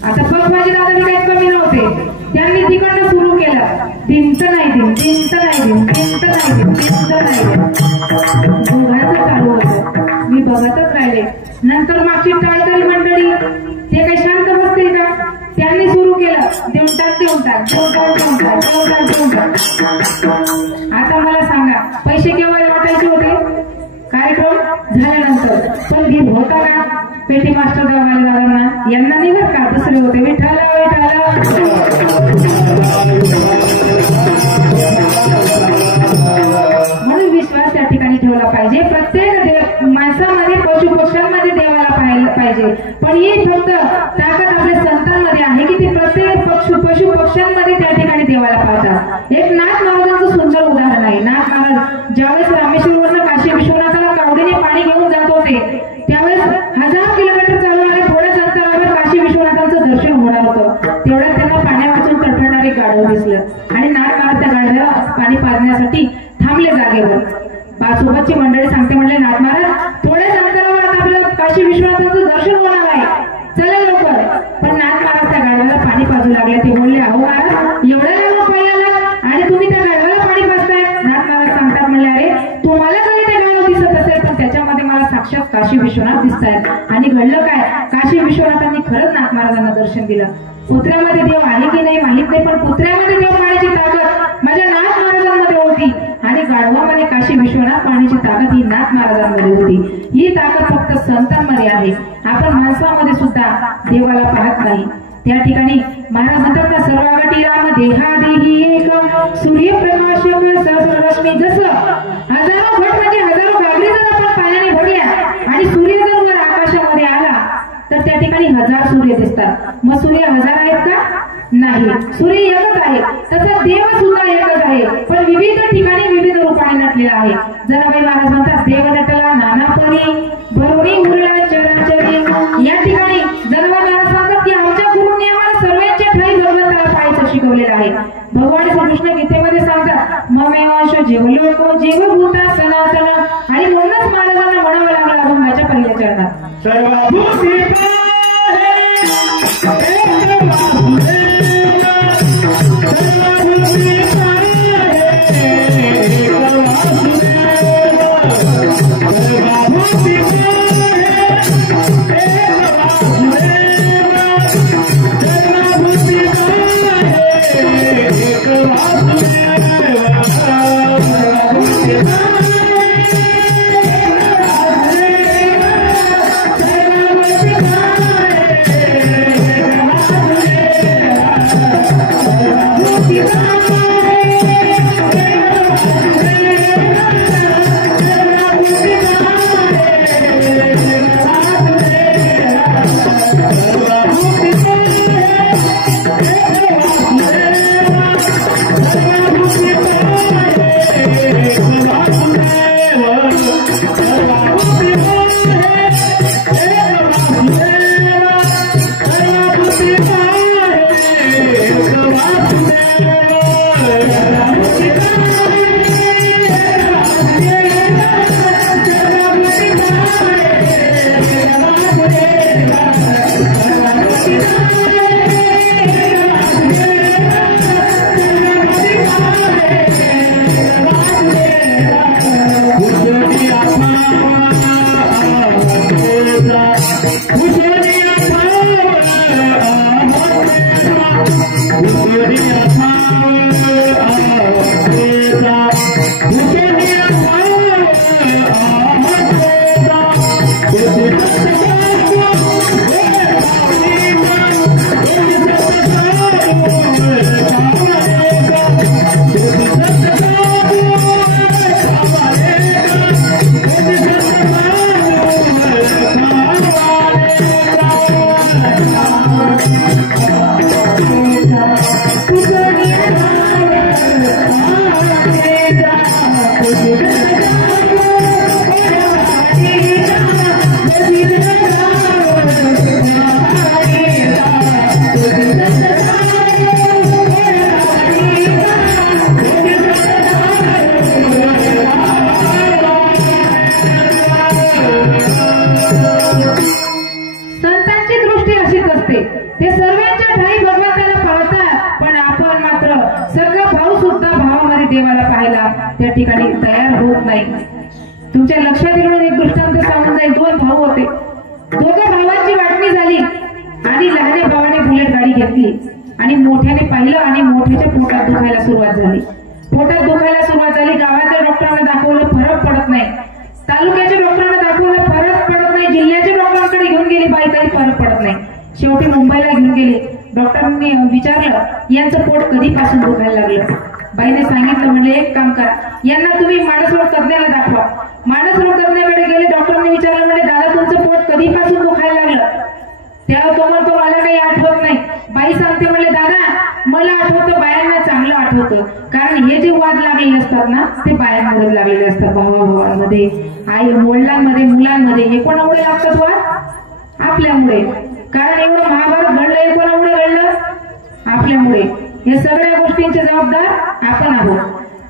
आता पप्पाजी दादा मी काही कमी नव्हते. त्यांनी तिकडनं सुरू केलं, दिमत नाही दिम, दिमत नाही दिम, दिमत नाही दिम, दिमत नाही दिम. दोघांचं चालू होतं. मी बघतच राहिले. नंतर मागची टाळकरी मंडळी ते काही शांत बसतील का? त्यांनी सुरू केलं, देवटात देवटात देवटात देवटात देवटात देवटात. आता मला सांगा पैसे केव्हा वाटायचे होते? कार्यक्रम झाल्यानंतर. पण भीम होता का? पेटी मास्टर दादांना यांना नाही बरं का, दुसरे होते. विठ्ठल विठ्ठल. म्हणून विश्वास त्या ठिकाणी ठेवला पाहिजे. प्रत्येक माणसामध्ये पशु पक्ष्यांमध्ये देवाला पाहायला पाहिजे. पण ही फक्त ताकद आपल्या संतांमध्ये आहे की ते प्रत्येक पशु पक्ष्यांमध्ये त्या ठिकाणी देवाला पाहतात. एक नाथ महाराजांचं सुंदर उदाहरण आहे. नाथ महाराज ज्यावेळेस रामेश्वरवरनं काशी विश्वनाथाला कावडीने पाणी घेऊन जात होते त्यावेळेस 1000 किलोमीटर चालवणारे थोड्याच अंतरावर काशी विश्वनाथांचं दर्शन होणार होतं. तेवढ्यात त्यांना पाण्यापासून तडफडणारे गाढव दिसलं आणि नाथ महाराज त्या गाढव्याला पाणी पाजण्यासाठी थांबले जागेवर. सोबतची मंडळी सांगते, म्हणले नाथ महाराज थोड्याच अंतरावर आता आपल्याला काशी विश्वनाथांचं दर्शन होणार आहे, चला लवकर. पण नाथ महाराज त्या गाढव्याला पाणी पाजू लागले. ते बोलले, अहो महाराज एवढ्या लांब पाहिला आणि तुम्ही त्या गाढव्याला पाणी पाजताय. नाथ महाराज सांगतात, म्हणले अरे तुम्हाला जरी ते गाढव दिसत असेल पण त्याच्यामध्ये मला साक्षात काशी विश्वनाथ दिसत आहेत. आणि घडलं काय? काशी विश्वनाथांनी खरंच नाथ महाराजांना दर्शन दिलं. पुत्र्यामध्ये देव आहे की नाही माहित नाही, पण पुत्र्यामध्ये देव पाहण्याची ताकद माझ्या नाथ महाराजांमध्ये होती आणि गाढवामध्ये काशी विश्वनाथ पाहण्याची ताकद ही नाथ महाराजांमध्ये होती. ही ताकद फक्त संतांमध्ये आहे. आपण माणसामध्ये सुद्धा देवाला पाहत नाही. त्या ठिकाणी महाराज म्हणतात ना, सर्वागती राम देहादेही एक सूर्यप्रकाशक सहस्ररश्मी. जसं हजारो घट म्हणजे हजारो गागरी जर आपण पाण्याने भरल्या आणि सूर्य जर वर आकाशामध्ये आला तर त्या ठिकाणी हजार सूर्य दिसतात. मग सूर्य हजार आहेत का? नाही, सूर्य एकच आहे. तसं देव सुद्धा एकच आहे, पण विविध ठिकाणी विविध रूपाने नटलेला आहे. जनाबाई महाराज म्हणतात, देव नटला नानापणी भरणी उरला चराचरी. या ठिकाणी जनाबाई महाराज म्हणतात की आमच्या गुरुंनी आम्हाला सर्वांच्या ठाई भगवंताला पाहायचं शिकवलेलं आहे. भगवान श्रीकृष्ण गीतेमध्ये सांगतात, ममेवांश जीवलोको जीवभूता सनातन. आणि म्हणूनच महाराजांना म्हणावं लागलं अभंगाच्या पहिल्या चरणात, देवाला पाहायला त्या ठिकाणी तयार होत नाही. तुमच्या लक्षात येऊन एक दृष्टांत सांगून जाईल. दोन भाऊ होते, दोघं भावांची वाटणी झाली आणि लहान्या भावाने बुलेट गाडी घेतली आणि मोठ्याने पाहिलं आणि मोठ्याच्या पोटात दुखायला सुरुवात झाली. पोटात दुखायला सुरुवात झाली. गावातल्या डॉक्टरांना दाखवलं, फरक पडत नाही. तालुक्याच्या डॉक्टरांना दाखवलं, फरक पडत नाही. जिल्ह्याच्या डॉक्टरांकडे घेऊन गेली बाई, काही फरक पडत नाही. शेवटी मुंबईला घेऊन गेले. डॉक्टरांनी विचारलं, यांचं पोट कधीपासून दुखायला लागलं? बाईने सांगितलं, म्हणले एक काम करा, यांना तुम्ही मानसरोग तज्ञाला दाखवा. मानसरोग तज्ञाकडे गेले. डॉक्टरांनी विचारलं, म्हणजे दादा तुमचं पोट कधीपासून दुखायला लागलं? तेव्हा तो म्हणतो, मला काही आठवत नाही. बाई सांगते, म्हणले दादा मला आठवतं, बायांना चांगलं आठवतं, कारण हे जे वाद लागलेले असतात ना ते बायांमध्ये लागलेले असतात. भावाभावांमध्ये, आई वडिलांमध्ये, मुलांमध्ये. हे कोणामुळे लागतात वाद? आपल्यामुळे. कारण एवढं महाभारत घडलं हे कोणामुळे घडलं? आपल्यामुळे. हे सगळ्या गोष्टींचे जबाबदार आपण आहोत.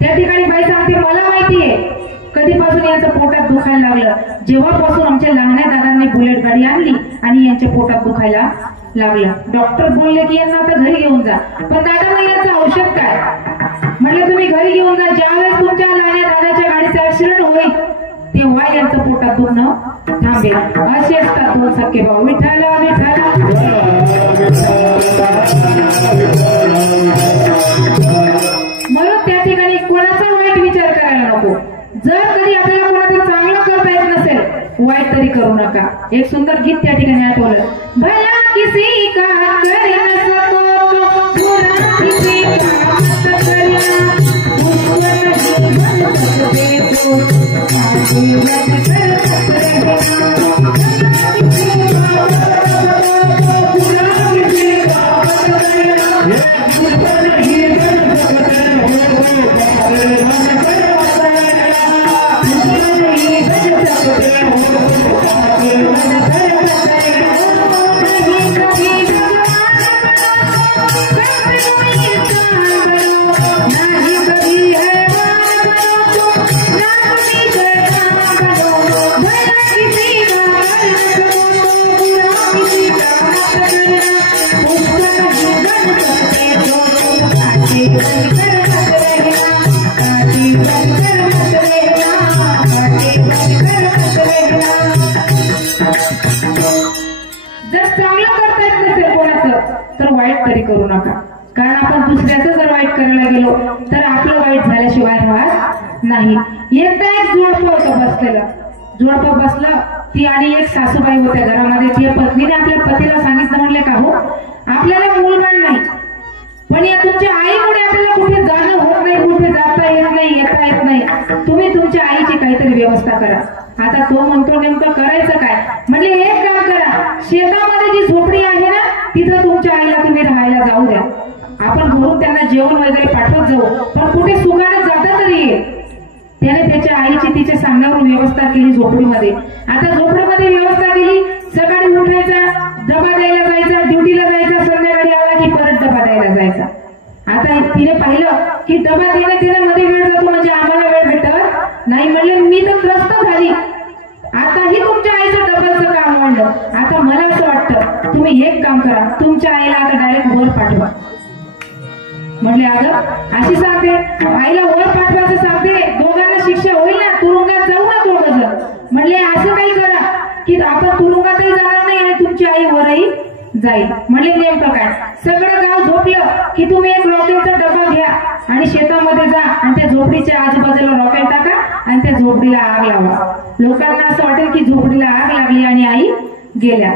त्या ठिकाणी बाई सांगते, मला माहितीये कधीपासून यांचं पोटात दुखायला लागलं. जेव्हापासून आमच्या लहान्या दादांनी बुलेट गाडी आणली आणि यांच्या पोटात दुखायला लागलं. डॉक्टर बोलले की यांना आता घरी घेऊन जा. पण दादा मग याचं औषध काय? म्हटलं तुम्ही घरी घेऊन जा. ज्यावेळेस तुमच्या लहान्या दादाच्या गाडीचा ऍक्सिडेंट होईल तेव्हा यांचं पोटात दुखणं थांबेल. असे असतात दोन सख्खे भाऊ. विठ्ठल विठ्ठल. म्हणून त्या ठिकाणी कोणाचा वाईट विचार करायला नको. जर कधी आपल्याला कोणाचं चांगलं करता येत नसेल, वाईट तरी करू नका. एक सुंदर गीत त्या ठिकाणी आठवलं. भला किसी का कर न सको तो बुरा किसी का मत करना, मुझको नहीं बन सकते तो आगे मत कर सकते ना. किसी का बुरा किसी का मत करना, मुझको नहीं बन सकते जर चांगलं करता येत नसेल कोणाचं तर वाईट तरी करू नका. कारण आपण दुसऱ्याचं जर वाईट करायला गेलो तर आपलं वाईट झाल्याशिवाय राहत नाही. एकदा एक जोडपं होतं बसलेलं. जोडपं बसलं, ती आणि एक सासूबाई होत्या घरामध्ये. ती पत्नीने आपल्या पतीला सांगितलं, म्हणले का हो आपल्याला मूलबाळ नाही, पण या तुमच्या आईमुळे आपल्याला कुठे जाणं होत नाही, कुठे जाता येत नाही, येता येत नाही. तुम्ही तुमच्या आईची काहीतरी व्यवस्था करा. आता तो म्हणतो नेमकं करायचं काय? म्हणजे एक काम करा, शेतामध्ये जी झोपडी आहे ना तिथं तुमच्या आईला तुम्ही राहायला जाऊ द्या. आपण घरून त्यांना जेवण वगैरे पाठवत जाऊ, पण कुठे सुखानं जाता तरी ये. त्याने त्याच्या आईची तिच्या सांगण्यावरून व्यवस्था केली झोपडीमध्ये. आता झोपडीमध्ये व्यवस्था केली. सकाळी उठायचा, डबा द्यायला जायचा, ड्युटीला जायचा, संध्याकाळी आला की परत डबा द्यायला जायचा. आता तिने पाहिलं की डबा देण्यामध्ये वेळ जातो, म्हणजे आम्हाला वेळ भेटत नाही. म्हणले मी तर त्रस्त झाली, आताही तुमच्या आईचं डबलचं काम म्हणलं. आता मला असं वाटतं तुम्ही एक काम करा, तुमच्या आईला आता डायरेक्ट वर पाठवा. म्हणले अगं अशी सांगते, आईला वर पाठवायचं सांगते, दोघांना शिक्षा होईल ना, तुरुंगात जाऊ ना दोघं जण. म्हणले असं काही करा की आपण तुरुंगातही जाणार नाही आणि तुमची आई वरही जाईल. म्हणले नेमकं काय? सगळं गाव झोपलं की तुम्ही एक रॉकेलचा डबा घ्या आणि शेतामध्ये जा आणि त्या झोपडीच्या आजूबाजूला रॉकेल टाका आणि त्या झोपडीला आग लावा. लोकांना असं वाटेल की झोपडीला आग लागली आणि आई गेल्या.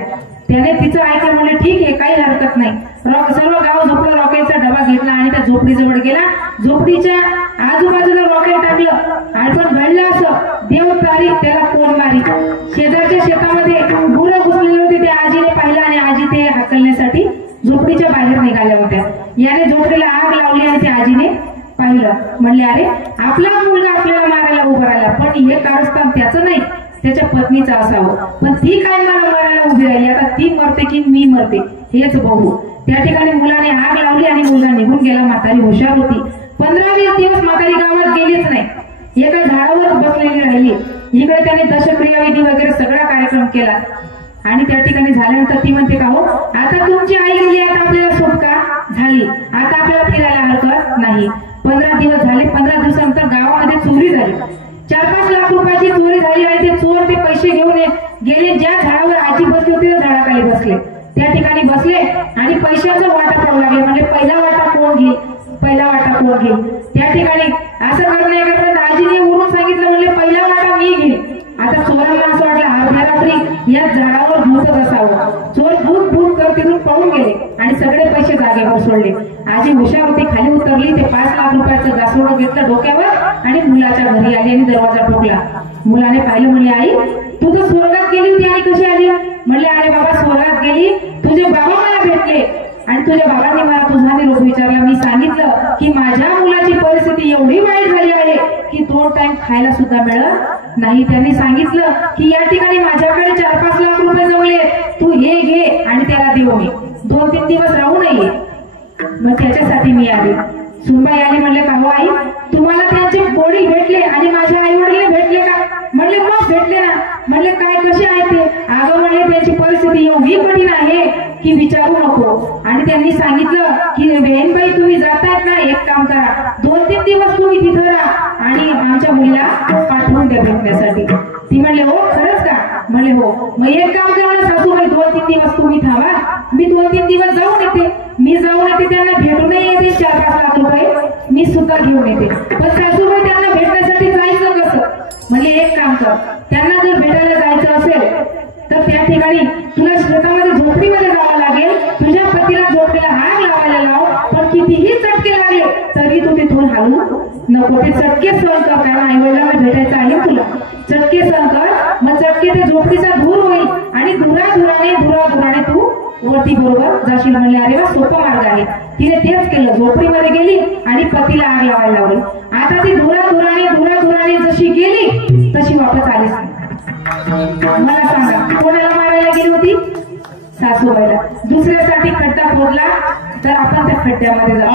त्याने तिचं ऐकलं. म्हणले ठीक आहे, काही हरकत नाही. सर्व गाव झोपलं, रॉकेलचा डबा घेतला आणि त्या झोपडीजवळ गेला. झोपडीच्या आजूबाजूला रॉकेल टाकलं आणि पण घडलं असं, देव तारी त्याला कोण मारी. शेजारच्या शेतामध्ये गुरं घुसलेली होती. त्या आजीने पाहिलं आणि आजी ते हाकलण्यासाठी झोपडीच्या बाहेर निघाल्या होत्या. याने झोपडीला आग लावली आणि त्या आजीने पाहिलं. म्हणले अरे आपला मुलगा आपल्याला मारायला उभं राहिला, पण हे कारस्थान त्याचं नाही, त्याच्या पत्नीचं असावं. पण ती काय मला मारायला उभी राहिली, आता ती मरते की मी मरते हेच बघू. त्या ठिकाणी मुलाने आग लावली आणि मुलगा निघून गेला. म्हातारी हुशार होती. 15-20 दिवस म्हातारी गावात गेलीच नाही, एका झाडावर बसलेली राहिली. इकडे त्याने दशक्रिया विधी वगैरे सगळा कार्यक्रम केला आणि त्या ठिकाणी झाल्यानंतर ती म्हणते का हो आता तुमची आई गेली, आता आपल्याला सुटका झाली, आता आपल्याला फिरायला हरकत नाही. 15 दिवस झाले. 15 दिवसानंतर गावामध्ये चोरी झाली. 4-5 लाख रुपयाची चोरी झाली आणि ते चोर ते पैसे घेऊन गेले. ज्या झाडावर आजी बसली होती त्या झाडाखाली बसले. त्या ठिकाणी बसले आणि पैशाचा वाटा पडू लागले. म्हणजे पहिला वाटा कोण घेईल, पहिला वाटा कोण घेईल. त्या ठिकाणी असं करण्याकरता आजीने उरून सांगितलं, म्हणले पहिला वाटा मी घेईल. आता चोरांना असं वाटलं अर्ध्या रात्री या झाडावर भूतच असावं. चोर भूत भूत करत तिथून पळून गेले आणि सगळे पैसे जागेवर सोडले. आजी हुशार होती, खाली उतरली. ते 5 लाख रुपयाचं गासोडं घेतलं डोक्यावर आणि मुलाच्या घरी आली आणि दरवाजा ठोकला. मुलाने पाहिलं. म्हणले आई तू तर स्वर्गात गेली होती आणि कशी आली? म्हणले अरे बाबा स्वर्गात गेली, तुझे बाबा मला भेटले आणि तुझ्या बाबांनी मला तुझा निरोप विचारला. मी सांगितलं की माझ्या मुलाची परिस्थिती एवढी वाईट झाली आहे की 2 टाइम खायला सुद्धा मिळत नाही. त्यांनी सांगितलं की या ठिकाणी माझ्याकडे 4-5 लाख रुपये जमले, तू हे घे आणि त्याला देऊ मी 2-3 दिवस राहू नये. मग त्याच्यासाठी मी आले. सुनबाई आली. म्हणले का हो आई तुम्हाला त्यांचे वडील भेटले आणि माझ्या आई वडील भेटले का? म्हणले मग भेटले ना. म्हणले काय कसे आहे ते? अगं म्हणले त्यांची परिस्थिती एवढी कठीण आहे की विचारू नको. आणि त्यांनी सांगितलं की बहीणबाई तुम्ही जातायत ना, एक काम करा 2-3 दिवस तुम्ही तिथं राहा आणि आमच्या मुलीला पाठवून द्या. होत्या भेटण्यासाठी. ती म्हणले हो खरंच का? म्हणले हो. मग एक काम करा ना सासूबाई, 2-3 दिवस तुम्ही थांबा, मी 2-3 दिवस जाऊन येते. मी जाऊन येते, त्यांना भेटूनही येते, 4-5 लाख रुपये मी सुद्धा घेऊन येते. पण सासूबाई त्यांना भेटण्यासाठी जायचं कसं? म्हणले एक काम कर, त्यांना जर भेटायला जायचं असेल तर त्या ठिकाणी तुला शेतामध्ये झोपडीमध्ये जावं लागेल. तुझ्या पतीला झोपडीला आग लावायला लाव, पण कितीही चटके लागले तरी तू तिथून हलू नको. ते चटके सहन कर, कारण आई वडिलांना भेटायचं आहे तुला. चटके सहन कर, मग चटके ते झोपडीचा धूर होईल आणि धुराधुराने तू वरती बरोबर जाशील. म्हणले अरे वा, सोपा मार्ग आहे. तिने तेच केलं, झोपडीमध्ये गेली आणि पतीला आग लावायला लावली. आता ती धुराधुराने जशी गेली तशी वापस आलीच नाही. मला सांगा कोणाला मारायला गेली होती? सासूबाईला. दुसऱ्यासाठी खड्डा फोडला तर आपण त्या खड्ड्यामध्ये जाऊ.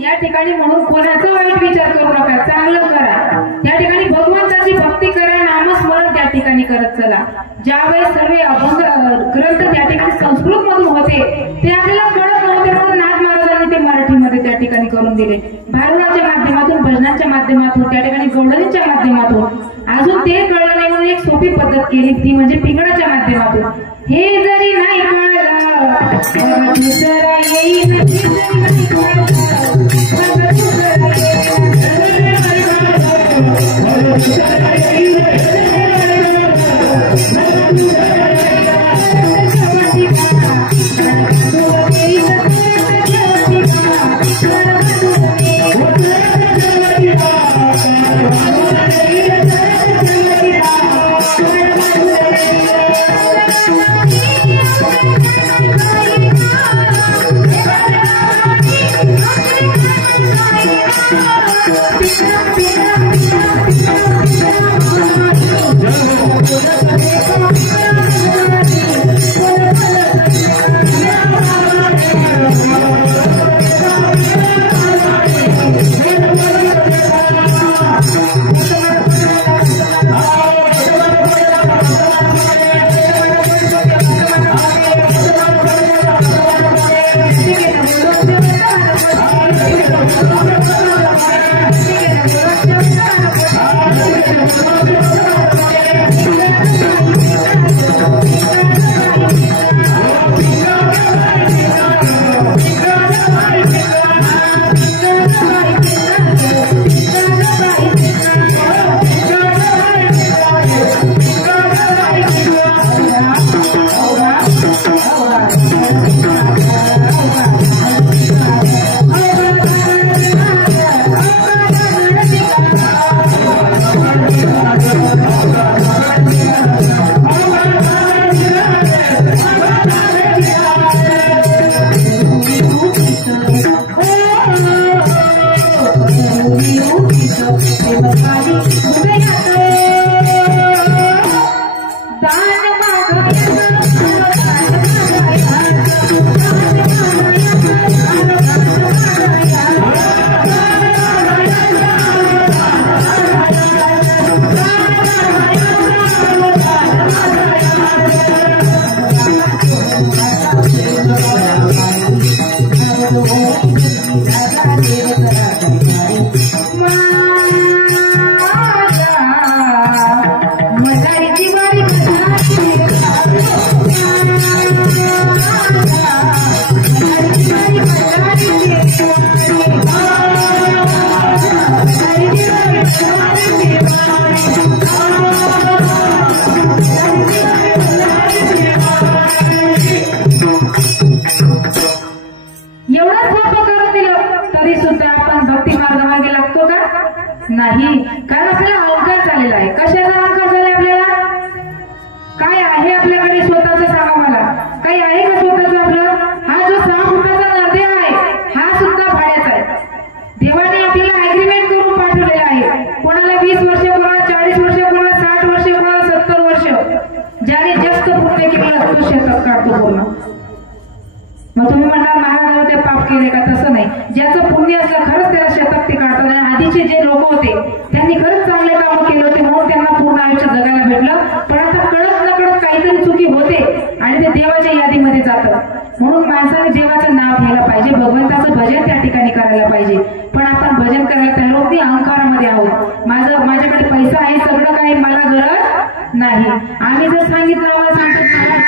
या ठिकाणी म्हणून कोणाचा वाईट विचार करू नका, चांगलं करा. या ठिकाणी भगवंताची भक्ती करा, नामस्मरण त्या ठिकाणी करत चला. ज्यावेळेस सर्व अभंग ग्रंथ त्या ठिकाणी संस्कृत मधून होते ते आपल्याला कळत नव्हते, म्हणून नाथ महाराजांनी ते मराठीमध्ये त्या ठिकाणी करून दिले. भारुडाच्या माध्यमातून, भजनांच्या माध्यमातून, त्या ठिकाणी गोंधळीच्या माध्यमातून. अजून ते कळलं नाही म्हणून एक सोपी पद्धत केली, ती म्हणजे पिंगळाच्या माध्यमातून. हे जरी नाही कळलं दुसरा येईल, दान नाही, कारण आपल्याला अहंकार झालेला आहे. कशाचा अहंकार झाला आपल्याला? काय आहे आपल्याकडे स्वतःच? सांगा मला, काही आहे का स्वतःच आपलं? हा जो 6 फुटाचा नदी आहे हा सुद्धा भाड्याचा आहे. देवाने आपल्याला अग्रीमेंट करून पाठवलेला आहे. कोणाला 20 वर्ष, कोणाला 40 वर्ष, कोणाला 60 वर्ष, कोणाला 70 वर्ष. ज्याने जास्त पुण्य केलं तो शेतात काढतो पूर्ण. मग तुम्ही म्हणणार महाराजांना ते पाप केले का? तसं नाही. ज्याचं पुण्य असलं खरंच त्याला शेतात ते काढतात. आणि आधीचे जे लोक होते त्यांनी खरंच चांगले काम केले होते म्हणून त्यांना पूर्ण आयुष्य जगायला भेटलं. पण आता कळत नकळत काहीतरी चुकी होते आणि ते देवाच्या यादीमध्ये जातात. म्हणून माणसाने देवाचं नाव घ्यायला पाहिजे, भगवंताचं भजन त्या ठिकाणी करायला पाहिजे. पण आपण भजन करायला तयार होत नाही, अहंकारामध्ये आहोत. माझ्याकडे पैसा आहे, सगळं काही, मला गरज नाही. आम्ही जर सांगितलं आम्हाला सांगतात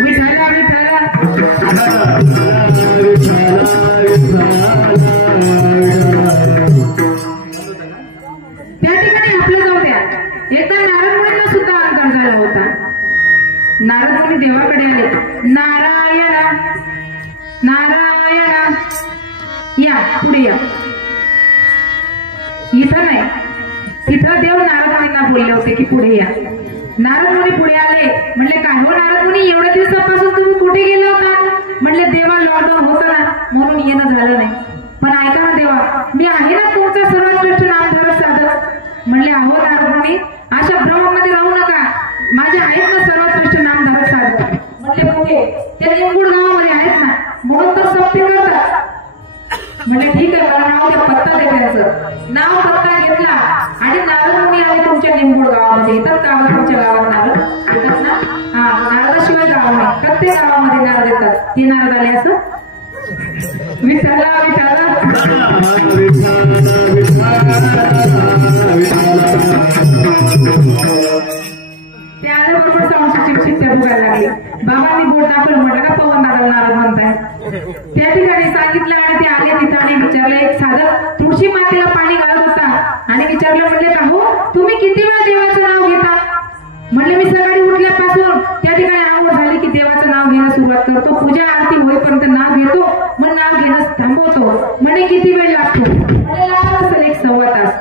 विठाला विठाला त्या ठिकाणी आपलं जाऊ द्या. एकदा नारद मुनींना सुद्धा अहंकार झाला होता. नारद मुनी देवाकडे आले. नारायण नारायण, या पुढे या. इथं नाही, तिथं देव नारद मुनींना बोलले होते की पुढे या. नारद मुनी पुढे आले. म्हणले काय हो नारद मुनी, एवढ्या दिवसापासून तुम्ही कुठे गेला होता? म्हणले देवा लॉकडाऊन होतं ना म्हणून येणं झालं नाही. पण ऐका ना देवा, मी आहे ना तुमचा सर्वात श्रेष्ठ नामधारक साधक. म्हणले अहो नारद मुनी, अशा भ्रमामध्ये राहू नका, माझे आहेत ना सर्वात श्रेष्ठ नामधारक साधक. म्हणले कुठे? ते निंबूड गावामध्ये आहेत ना, म्हणून तर सप्ते करतात. म्हणजे ठीक आहे, मला नाव द्या, पत्ता द्या. त्यांचं नाव पत्ता घेतला आणि नारद मुनी आले तुमच्या निंबूड गावामध्ये. येतात का तुमच्या गावात नारद? येतात ना? हा, नारदाशिवाय गाव नाही, प्रत्येक गावामध्ये नारद येतात. ते नारद आले असं विठाला विठाला ते आल्याबरोबर साऊंडची चिपचिप त्या बघायला लागली. बाबांनी बोट दाखवलं, म्हटलं का पवन दादा नारद म्हणताय? त्या ठिकाणी सांगितलं आणि ते आले तिथं आणि विचारलं. एक साधक तुळशी मातेला पाणी घालत होता आणि विचारलं, म्हणले का हो तुम्ही किती वेळा देवाचं नाव घेता? म्हणले मी सकाळी उठल्यापासून त्या ठिकाणी आवड झाली की देवाचं नाव घ्यायला सुरुवात करतो, पूजा आरती होईपर्यंत नाव घेतो, मग नाव घेणं थांबवतो. म्हणजे किती वेळ लागतो? म्हणजे लागत असेल 1 सव्वा तास.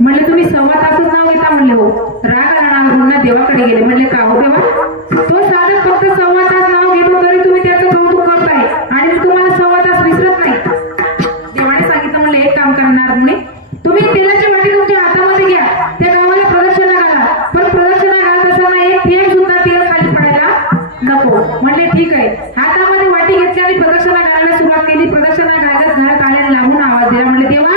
म्हणले तुम्ही 1 सव्वा तासच नाव घेता? म्हणले हो. राग राणा देवाकडे गेले. म्हणले का हो देवा, तो साधक फक्त 1 सव्वा तास नाव घेतो तरी तुम्ही त्याचं कौतुक करताय आणि मी तुम्हाला 1 सव्वा तास विसरत नाही. देवाने सांगितलं, म्हणले एक काम करणार म्हणे, तुम्ही तेलाची वाटी तुमच्या हातामध्ये घ्या, त्या गावाला प्रदक्षिणा घाला, पण प्रदक्षिणा घालत असताना एक थेंब सुद्धा तेल खाली पडायला नको. म्हणले ठीक आहे. हातामध्ये वाटी घेतली आणि प्रदक्षिणा घालायला सुरुवात केली. प्रदक्षिणा घालत आल्याने लागून आवाज दिला. म्हणले देवा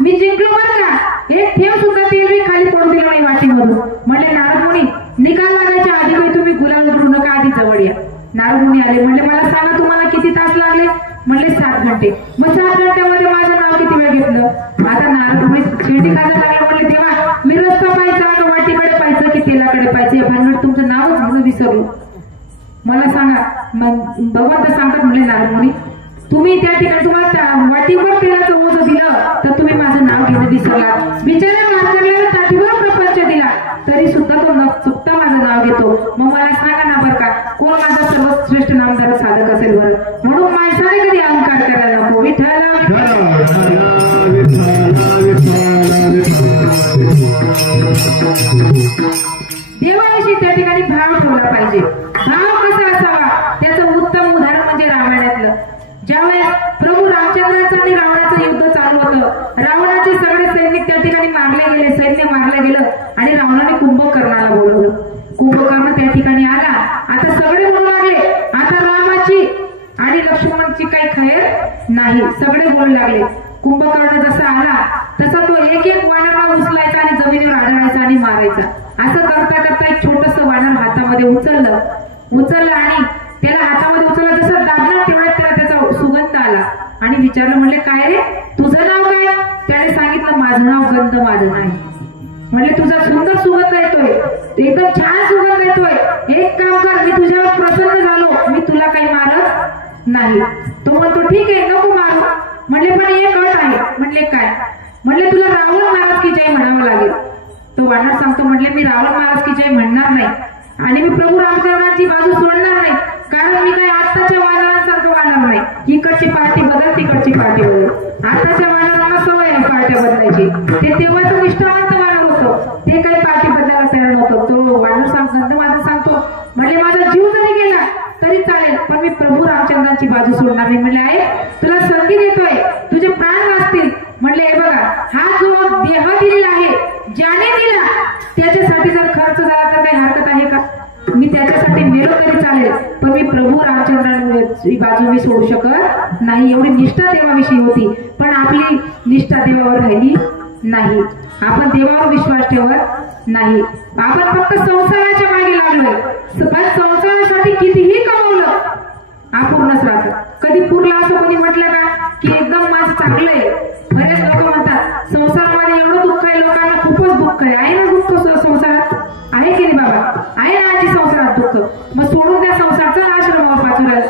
मी जिंकलो बरं का, एक थेंब सुद्धा तेल मी खाली पडू दिलं नाही वाटीमधून. म्हणले नारद मुनी, निकाल लागायच्या आधी काही तुम्ही गुलाल उतरू नका, आधी जवळ या. नारद मुनी आले. म्हणले मला सांगा तुम्हाला किती तास लागले? म्हणले 7 घंटे. मग 7 घंट्यामध्ये माझं नाव किती वेळ घेतलं? आता नारद मुनी शेवटी काय लागलं? म्हणले देवा मी रस्ता पाहायचा का वाटीकडे पाहायचं की तेलाकडे पाहायचं? या भानगड तुमचं नावच म्हणून विसरलो, मला सांगा. मग भगवंत सांगतात, म्हणले नारद मुनी तुम्ही त्या ठिकाणी तुम्हाला वाटीवर तेलाचं ओझं दिलं तर तुम्ही माझं नाव घेणं विसरला. बिचाऱ्या माणसाला ताटीवर प्रपंच दिला तरी सुद्धा तो न चुकता माझं नाव घेतो. मग मला सांगा ना बरं का, कोण माझा सर्वात श्रेष्ठ नामधारक साधक असेल बरं? म्हणून माणसाने कधी अहंकार करायला नको. विठ्ठला देवाविषयी त्या ठिकाणी भाव ठेवला पाहिजे. भाव कसा असावा त्याचं उत्तम उदाहरण म्हणजे रामायणातलं. ज्यावेळेस प्रभू रामचंद्रांचं आणि रावणाचं युद्ध चालू होतं, रावणाचे सगळे सैनिक त्या ठिकाणी मारले गेले, सैन्य मारलं गेलं आणि रावणाने कुंभकर्णाला बोलवलं. कुंभकर्ण त्या ठिकाणी आला. आता सगळे बोलू लागले आता रामाची आणि लक्ष्मणची काही खैर नाही, सगळे बोलू लागले. कुंभकर्ण जसा आला तसा तो एक एक वानर उचलायचा आणि जमिनीवर आढळायचा आणि मारायचा. असं करता करता एक छोटस वानर हातामध्ये उचललं आणि त्याला हातामध्ये उचलला, जसं दाबला तेवढ्यात त्याला त्याचा सुगंध आला आणि विचारलं, म्हणले काय रे तुझं नाव काय? त्याने सांगितलं माझं नाव गंध माझं नाही. म्हणले तुझा सुंदर सुगंध येतोय, एकदम छान सुगंध येतोय, एक काम कर मी तुझ्यावर प्रसन्न झालो, मी तुला काही मारत नाही. तो म्हणतो ठीक आहे नको मारू. म्हणले पण एक अट आहे. म्हणले काय? म्हणले तुला रावण महाराज की जय म्हणावं लागेल. तो वानर सांगतो, म्हणले मी रावण महाराज की जय म्हणणार नाही आणि मी प्रभू रामचंद्रांची बाजू सोडणार नाही, कारण मी काही आत्ताच्या वानरांसारखं वानर नाही, इकडची पार्टी बदल तिकडची पार्टी बदल। आताच्या वानरांना सवय आहे पार्ट्या बदलायची, ते तेव्हाच निष्ठावंत वानर होतो, ते काही पार्टी बदलायला तयार नव्हतं। तो वानर सांगतो म्हणजे माझा जीव जरी गेला तरी चालेल, पण मी प्रभू रामचंद्रांची बाजू सोडणार नाही। म्हणले आहे तुला संधी देतोय, तुझे प्राण वाचतील। म्हणले हे बघा, हा जो देह दिलेला आहे, ज्याने दिला त्याच्यासाठी जर खर्च झाला तर काही हरकत आहे का? मी त्याच्यासाठी मेलो तरी चालेल, पण मी प्रभू रामचंद्रांची बाजू मी सोडू शकत नाही। एवढी निष्ठा देवाविषयी होती, पण आपली निष्ठा देवावर राहिली नाही। आपण देवावर विश्वास ठेवत नाही, आपण फक्त संसाराच्या मागे लागलोय। संसारासाठी कितीही कमवलं अपूर्णच राहतं। कधी पुरला असं कोणी म्हटलं का की एकदम माझं चांगलंय? बरेच लोक म्हणतात संसारामध्ये एवढं दुःख आहे, लोकांना खूपच दुःख आहे ना दुःख संसारात? आहे की नाही बाबा? आहे ना आजी संसारात दुःख? मग सोडून त्या संसारचा आश्रमावर पाठवला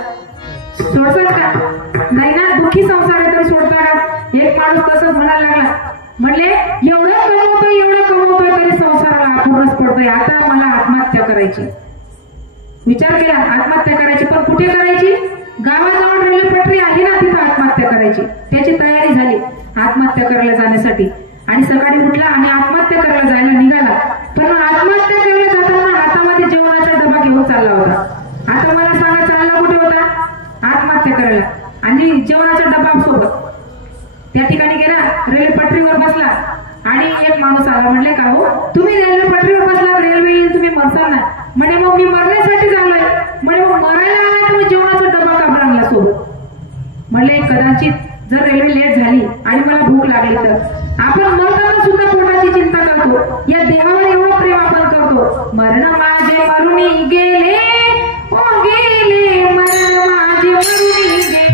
सोडतात का? नाही ना, दुःखी संसार आहे तर सोडता का? एक माणूस तसंच म्हणायला लागला, म्हणले एवढं कमवतोय तरी संसाराला अपूर्णच पडतोय, आता मला आत्महत्या करायची। विचार केला आत्महत्या करायची, पण कुठे करायची? गावाजवळ रेल्वे पटरी आहे ना, तिथं आत्महत्या करायची। त्याची तयारी झाली आत्महत्या करायला जाण्यासाठी, आणि सकाळी उठला आणि आत्महत्या करायला जायला निघाला। पण आत्महत्या करायला जाताना हातामध्ये जेवणाचा डबा घेऊन चालला होता। आता मला सांगा, चालला कुठे होता? आत्महत्या करायला, आणि जेवणाचा डबा सोबत। त्या ठिकाणी गेला, रेल्वे पटरीवर बसला, आणि एक माणूस आला। म्हणले का हो, तुम्ही रेल्वे पटरीवर बसला, रेल्वे येईल, तुम्ही मरसाल ना? म्हणे मग मी मरण्यासाठी झालोय। म्हणे मग मरायला आलाय तर जेवणाचा डबा का आणला सोबत? म्हणले कदाचित जर रेल्वे लेट झाली आणि मला भूक लागली तर? आपण मरताना सुद्धा पोटाची चिंता करतो, या देवावर एवढं प्रेम आपण करतो। मरण माझे मरुनी गेले, ओ गेले, मरण माझे मरुनी गेले।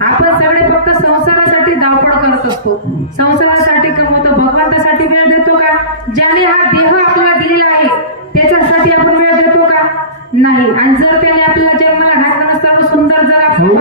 आपण सगळे फक्त संसारासाठी धावपळ करत असतो, संसारासाठी कमवतो, भगवंतासाठी वेळ देतो का? ज्याने हा देह आपल्याला दिलेला आहे त्याच्यासाठी आपण वेळ देतो का? नाही। आणि जर त्याने आपल्याला जन्माला घातलं नसतं, सुंदर जर Allah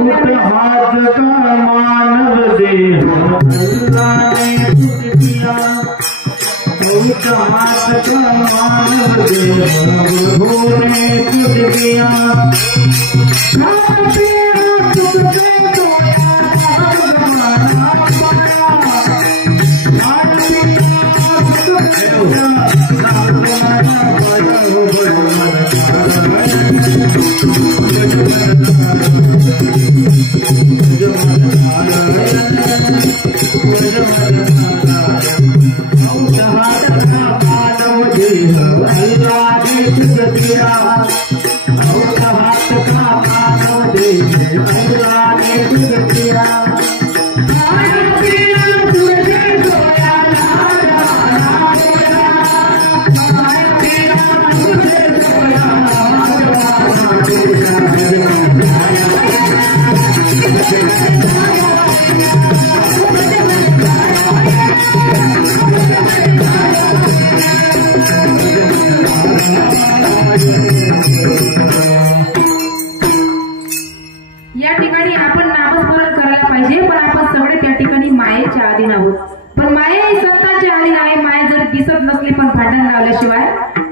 अधीन आहोत. पण माया ही संतांची अधीन आहे. माया जर दिसत नसली पण भांडण लावल्याशिवाय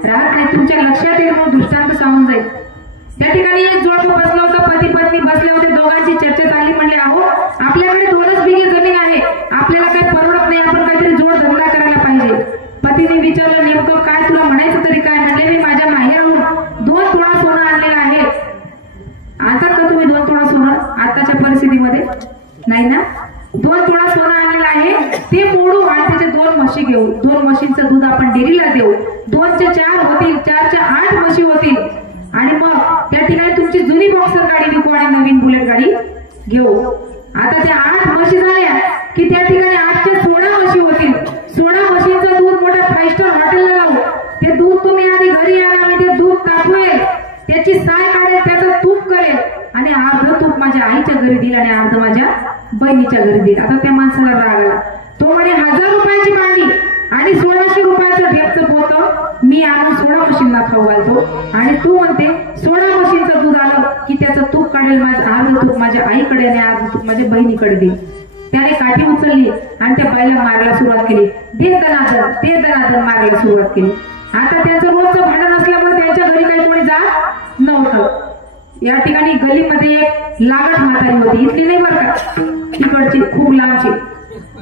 राहत नाही. तुमच्या लक्षात येईल म्हणून दृष्टांत सांगून जाईल. त्या ठिकाणी एक जोडपं बसलं होतं, पती पत्नी बसले होते. दोघांची चर्चा चालली. म्हणले अहो आपल्याकडे 2च बिघे जमीन आहे, आपल्याला काही परवडत नाही, आपण काहीतरी जोड धंदा करायला पाहिजे. पतीने विचारलं नेमकं काय तुला म्हणायचं तरी काय? म्हणले मी माझ्या माहेरहून 2 तोळा सोनं आणलेलं आहे. आणतात का तुम्ही 2 तोळा सोनं आताच्या परिस्थितीमध्ये? नाही ना. 2 तोळा सोनं आणलेलं आहे, ते मोडू आणि त्याचे 2 म्हशी घेऊ. 2 म्हशींचं दूध आपण डेअरीला देऊ. 2 चे 4 होतील, 4 च्या 8 म्हशी होतील. आणि मग त्या ठिकाणी तुमची जुनी बॉक्सर गाडी विकू आणि नवीन बुलेट गाडी घेऊ. आता त्या 8 म्हशी झाल्या की त्या ठिकाणी 8 च्या 16 म्हशी होतील. 16 म्हशींचं दूध मोठ्या 5 स्टार हॉटेलला लावू. ते दूध तुम्ही आधी घरी आणा, मी ते दूध तापवेल, त्याची साय काढेल, त्याचं तूप करेल आणि अर्ध तूप माझ्या आईच्या घरी दिल आणि अर्ध माझ्या बहिणीच्या घरी दिल. आता त्या माणसाला राग आला. तो म्हणे 1000 रुपयाची मांडी आणि 1600 रुपयाचं ढेपचं पोतं मी आणून 16 म्हशींना खाऊ घालतो आणि तू म्हणते 16 म्हशींचं दूध आलं की त्याचं तूप काढेल, माझं अर्ध तूप माझ्या आईकडे आणि अर्ध तूप माझ्या बहिणीकडे देईल. त्याने काठी उचलली आणि त्या बाईला मारायला सुरुवात केली. दे दनादन मारायला सुरुवात केली. आता त्यांचं रोजचं भांडण असल्यामुळे त्यांच्या घरी काही कोणी जात नव्हतं. या ठिकाणी गलीमध्ये एक लागट म्हातारी होती. इथली नाही बरं का, तिकडची खूप लांबची.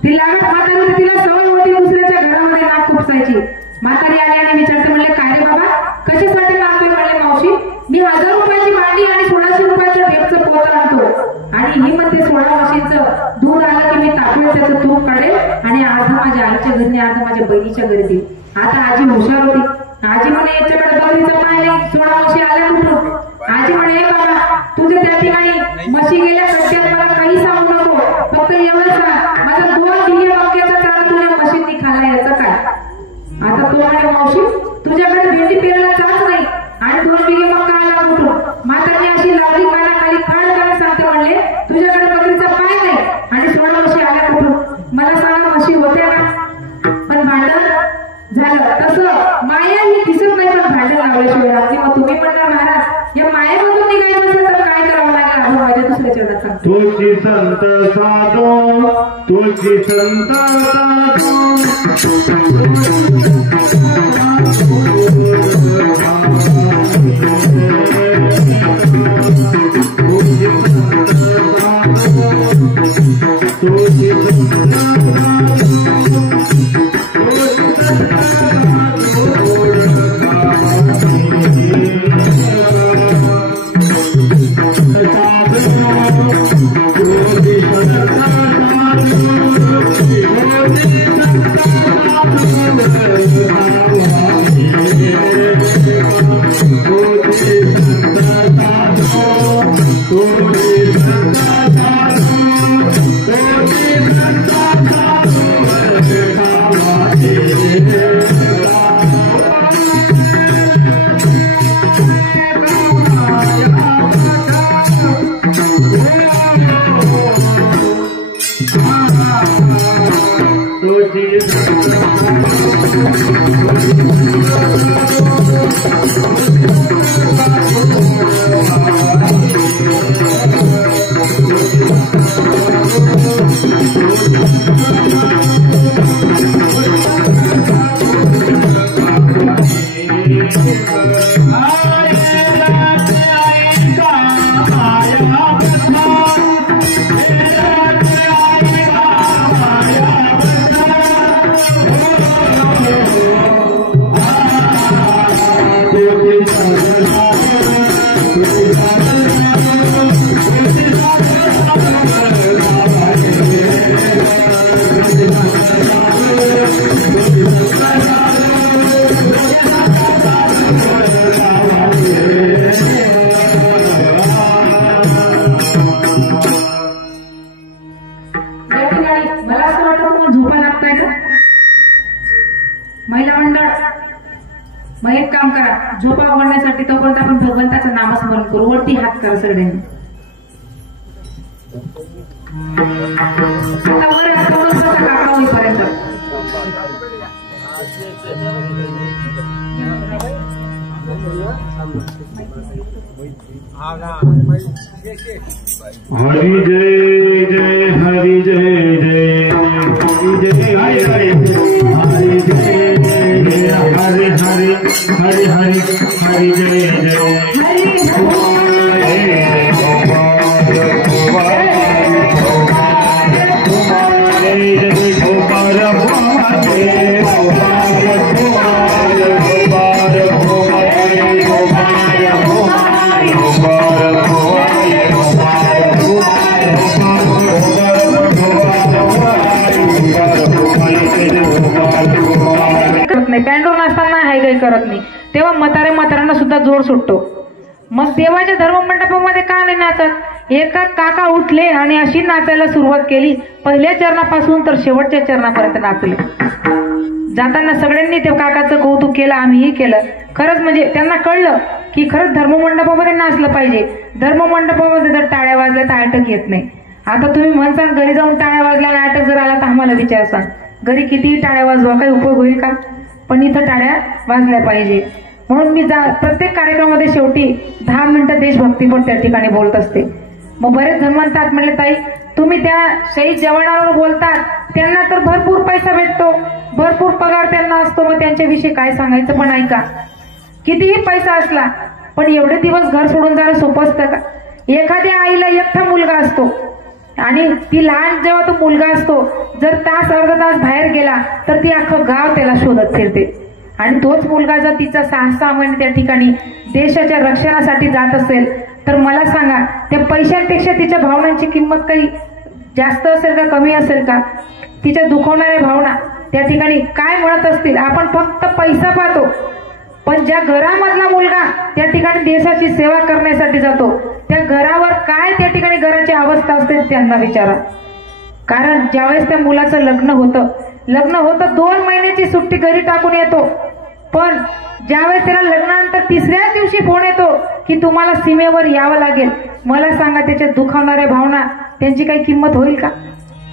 ती लागट म्हातारी होती. तिला सवय होती दुसऱ्याच्या घरामध्ये नाक खुपसायची. म्हातारी आली आणि विचारते, म्हणले काय रे बाबा कशासाठी मागतोय? म्हणले मावशी मी 1000 रुपयाची मांडी आणि 1600 रुपयाचं ढेपचं पोतं आणतो आणि ही म्हणते 16 म्हशींचं दूध आलं की मी तापवेल, त्याचं तूप काढेल आणि अर्ध माझ्या आईच्या घरी अर्ध माझ्या बहिणीच्या घरी देईल. आता आजी हुशार होती. आजी म्हणे याच्याकडे बकरीचं पाय नाही, 16 म्हशी आल्या कुठून? आजी म्हणे बाबा तुझे त्या ठिकाणी म्हशी गेल्या कट्ट्यात, मला काही सांगू नको, फक्त एवढं सांग माझा 2 बिघे वाक्याचा चारा तुझ्या म्हशींनी खाला, याचं काय? आता तो म्हणे मावशी तुझ्याकडे भेंडी पेरायला चाच नाही आणि 2 बिघे मका आला कुठून? म्हातारी अशी लावली कानाखाली खाड सांगते. म्हणले तुझ्याकडे बकरीचा पाय नाही आणि 16 म्हशी आल्या कुठून? मला सांगा म्हशी होत्या का? पण भांडण झालं. तसं माया ही दिसत नाही पण भांडण लावल्याशिवाय राहते. मग तुम्ही म्हणणार महाराज या मायेमधून निघायचं असेल तर काय करावं लागेल? आपण माझ्या दुसऱ्या चरणात सांगतो. तुझी संत साधो, तुझी संत साधो, महिला मंडळ मग एक काम करा, झोपा उघडण्यासाठी तोपर्यंत आपण भगवंताचं नामस्मरण करू. वरती हात करा सगळ्यांनी. आता वर हात करून बसा काका होईपर्यंत. हरि जय जय हरि जय जय बँडवर नसताना हाय काही करत नाही, तेव्हा म्हाताऱ्यांना सुद्धा जोर सुटतो. मग देवाच्या धर्ममंडपामध्ये का नाही नाचत? एका काका उठले आणि अशी नाचायला सुरुवात केली, पहिल्या चरणापासून तर शेवटच्या चरणापर्यंत नाचले. जाताना सगळ्यांनी त्या काकाचं कौतुक केलं, आम्हीही केलं. खरंच म्हणजे त्यांना कळलं की खरंच धर्ममंडपामध्ये नाचलं पाहिजे. धर्ममंडपामध्ये जर टाळ्या वाजल्या तर अटक येत नाही. आता तुम्ही म्हणसाल घरी जाऊन टाळ्या वाजल्या आणि अटक जर आला तर आम्हाला विचारसाल, घरी कितीही टाळ्या वाजवा काही उपयोग होईल का? पण इथं टाळ्या वाजल्या पाहिजे. म्हणून मी प्रत्येक कार्यक्रमामध्ये शेवटी 10 मिनिटं देशभक्तीपर त्या ठिकाणी बोलत असते. मग बरेच जण म्हणतात, म्हणले ताई तुम्ही त्या शहीद जवानांवर बोलतात, त्यांना तर भरपूर पैसा भेटतो, भरपूर पगार त्यांना असतो, मग त्यांच्याविषयी काय सांगायचं? पण ऐका, कितीही पैसा असला पण एवढे दिवस घर सोडून जाणं सोपं असतं का? एखाद्या आईला एकटा मुलगा असतो आणि ती लहान जेव्हा तो मुलगा असतो, जर तास अर्धा तास बाहेर गेला तर ती अख्खं गाव त्याला शोधत फिरते. आणि तोच मुलगा जर तिचा 6-6 महिने त्या ठिकाणी देशाच्या रक्षणासाठी जात असेल तर मला सांगा, त्या पैशांपेक्षा तिच्या भावनांची किंमत काही जास्त असेल का कमी असेल का? तिच्या दुखवणाऱ्या भावना त्या ठिकाणी काय म्हणत असतील? आपण फक्त पैसा पाहतो, पण ज्या घरामधला मुलगा त्या ठिकाणी देशाची सेवा करण्यासाठी जातो, त्या घरावर काय त्या ठिकाणी घराची अवस्था असते त्यांना विचारा. कारण ज्यावेळेस त्या मुलाचं लग्न होतं 2 महिन्याची सुट्टी घरी टाकून येतो, पण ज्यावेळेस त्याला लग्नानंतर 3ऱ्या दिवशी फोन येतो की तुम्हाला सीमेवर यावं लागेल, मला सांगा त्याच्या दुखावणाऱ्या भावना त्यांची काही किंमत होईल का?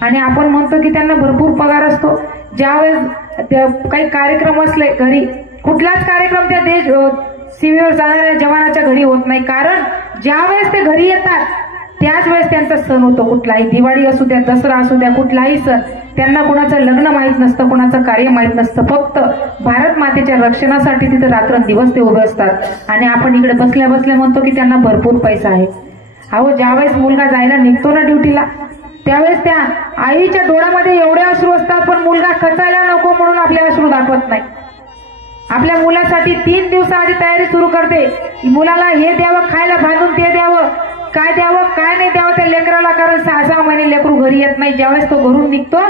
आणि आपण म्हणतो की त्यांना भरपूर पगार असतो. ज्यावेळेस काही कार्यक्रम असले घरी, कुठलाच कार्यक्रम त्या सीमेवर जाणाऱ्या जवानाच्या घरी होत नाही. कारण ज्यावेळेस ते घरी येतात त्याच वेळेस त्यांचा सण होतो. कुठलाही दिवाळी असू द्या, दसरा असू द्या, कुठलाही सण, त्यांना कुणाचं लग्न माहीत नसतं, कुणाचं कार्य माहीत नसतं. फक्त भारत मातेच्या रक्षणासाठी तिथे रात्रंदिवस ते उभे असतात. आणि आपण इकडे बसल्या बसल्या म्हणतो की त्यांना भरपूर पैसा आहे. अहो, ज्यावेळेस मुलगा जायला निघतो ना ड्युटीला, त्यावेळेस त्या आईच्या डोळ्यामध्ये एवढे अश्रू असतात, पण मुलगा खचायला नको म्हणून आपले अश्रू दाखवत नाही. आपल्या मुलासाठी 3 दिवसाआधी तयारी सुरू करते. मुलाला हे द्यावं, खायला बांधून ते द्यावं, काय द्यावं काय नाही द्यावं त्या लेकराला. कारण 6-6 महिने लेकरू घरी येत नाही. ज्यावेळेस तो घरून निघतो